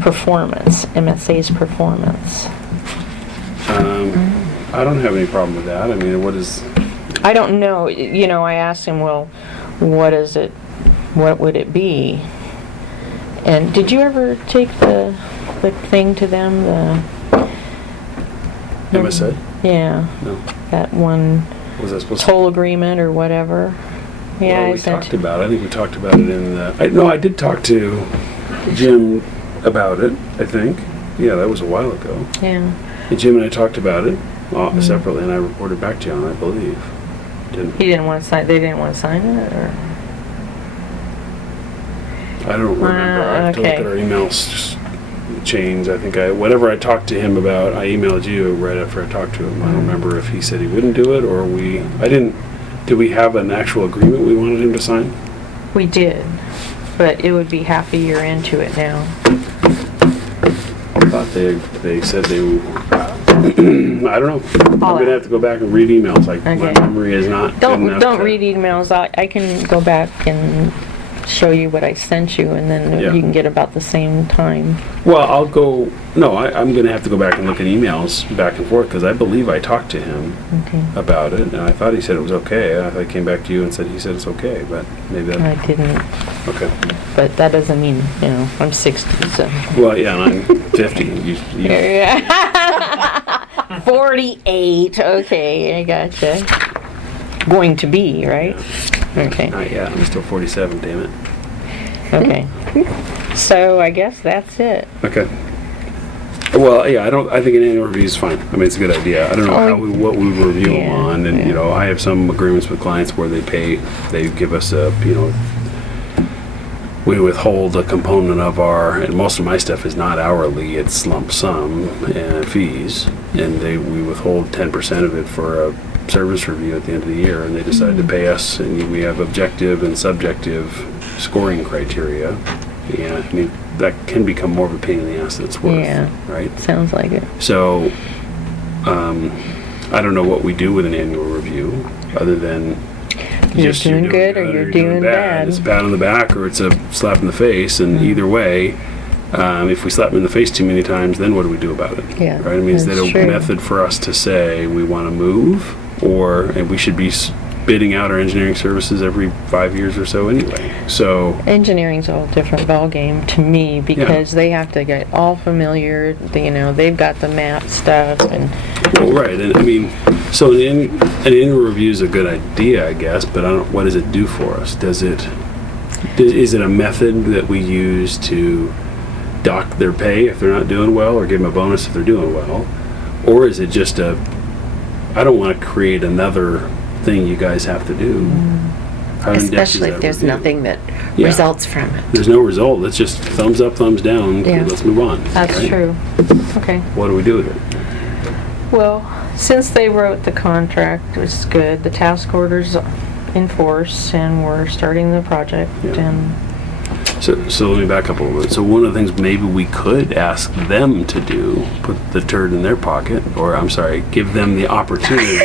performance, MSA's performance. I don't have any problem with that. I mean, what is, I don't know, I asked him, well, what is it, what would it be? And did you ever take the thing to them, MSA? Yeah, No. that one, Was I supposed to? toll agreement or whatever. Yeah, Well, I we sent. talked about it. I think we talked about it in the. No, I did talk to Jim about it. I think. Yeah, that was a while ago. Yeah. And Jim and I talked about it separately, and I reported back to you on it, I believe. Didn't. He didn't want to sign. They didn't want to sign it, or. I don't remember. I have to look okay. at our emails just chains. I think whatever I talked to him about, I emailed you right after I talked to him. I don't remember if he said he wouldn't do it or I didn't. Did we have an actual agreement we wanted him to sign? We did, but it would be half a year into it now. I thought they said they. I don't know. I'm gonna have to go back and read emails. Like my Okay. memory is not. good Don't enough to- read emails. I can go back and show you what I sent you, and then Yeah. you can get about the same time. Well, I'll go. No, I'm going to have to go back and look at emails back and forth because I believe I talked to him Okay. about it, and I thought he said it was okay. I came back to you and said he said it's okay, but maybe that. I didn't, Okay. but that doesn't mean, I'm 60, so. Well, yeah, and I'm 50. Yeah. 48, okay, I gotcha. Going to be, right? Okay, Not yet. I'm still 47. Damn it. okay. So I guess that's it. Okay. Well, yeah, I think an annual review is fine. I mean, it's a good idea. I don't know what we review them Yeah, on, and yeah. I have some agreements with clients where they give us we withhold a component of and most of my stuff is not hourly, it's lump sum and fees, and we withhold 10% of it for a service review at the end of the year, and they decide to pay us, and we have objective and subjective scoring criteria. Yeah, I mean, that can become more of a pain in the ass than it's worth, Yeah. right? Sounds like it. So, I don't know what we do with an annual review, other than You're doing good or you're doing bad. It's a pat on the back or it's a slap in the face, and either way, if we slap them in the face too many times, then what do we do about it? Yeah, Right? I mean, is that that's a true. method for us to say we want to move, and we should be bidding out our engineering services every 5 years or so anyway? So, Engineering's a whole different ballgame to me because they have to get all familiar, they've got the map stuff and well, right, and I mean, so an annual review is a good idea, I guess, but what does it do for us? Is it a method that we use to dock their pay if they're not doing well, or give them a bonus if they're doing well? Or is it just I don't want to create another thing you guys have to do. How in-depth is Especially that if there's review? nothing that Yeah. results from it. There's no result. It's just thumbs up, thumbs down. Yeah. Let's move on. that's right? true. Okay. What do we do with it? Well, since they wrote the contract, it's good. The task order's in force and we're starting the project Yeah. and So let me back up a little bit. So one of the things maybe we could ask them to do, put the turd in their pocket, or I'm sorry, give them the opportunity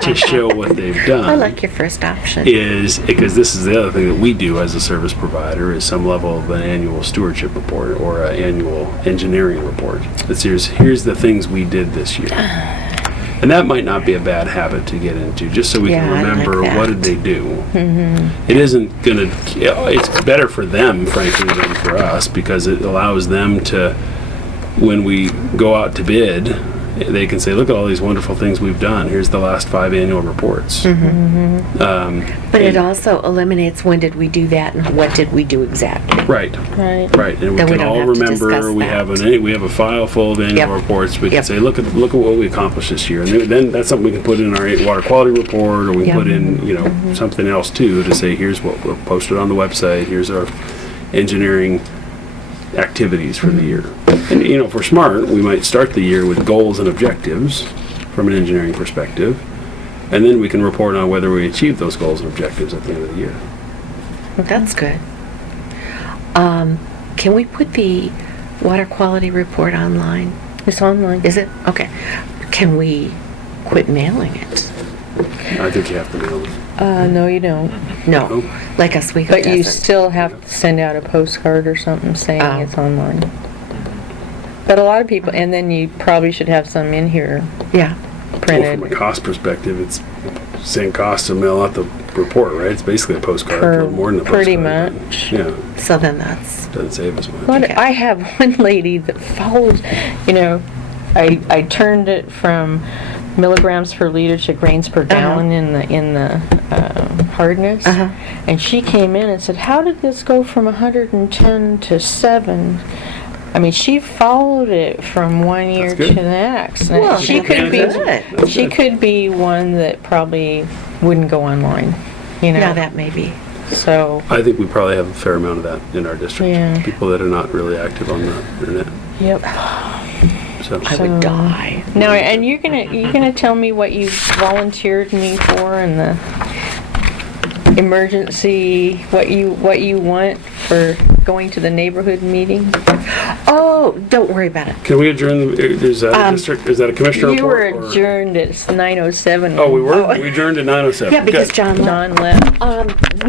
to show what they've done. I like your first option. Is because this is the other thing that we do as a service provider is some level of an annual stewardship report or an annual engineering report. That here's the things we did this year. And that might not be a bad habit to get into, just so we Yeah, can I like remember that. what did they do. It isn't gonna, it's better for them, frankly, than for us, because it allows them to, when we go out to bid, they can say, look at all these wonderful things we've done. Here's the last 5 annual reports. But it also eliminates when did we do that and what did we do exactly. Right. right. Right, and we Then we can don't all have to remember, discuss we that. have a file full of annual Yep. reports, we can Yep. say, look at what we accomplished this year, and then that's something we can put in our water quality report, or we Yep. put in, something else too, to say, here's what we're posted on the website, here's our engineering activities for the year. And, if we're smart, we might start the year with goals and objectives from an engineering perspective, and then we can report on whether we achieved those goals and objectives at the end of the year. That's good. Can we put the water quality report online? It's online. Is it? Okay. Can we quit mailing it? I think you have to mail it. No, you don't. No, like Oswego But you doesn't. still have to send out a postcard or something saying Oh. it's online. But a lot of people, and then you probably should have some in here Yeah. Well, printed from a cost perspective, it's same cost to mail out the report, right? It's basically a postcard, a little more than a postcard. pretty but, much. Yeah, So then that's, doesn't save as much. But I have one lady that followed, I turned it from milligrams per liter to grains per gallon in the hardness. Uh-huh. And she came in and said, "How did this go from 110 to 7?" I mean, she followed it from one year That's to good. the next. Well, she that's could be good. she could be one that probably wouldn't go online. You know. Now that may be. So I think we probably have a fair amount of that in our district. Yeah. People that are not really active on the internet. yep. So I would die. Now, and you're gonna tell me what you volunteered me for and the emergency, what you want for going to the neighborhood meeting? Oh, don't worry about it. can we adjourn? Is that a district? Is that a commissioner You were report? or- adjourned at 9:07. Oh, we were. We adjourned at 9:07. Yeah, because Good. John left. John left.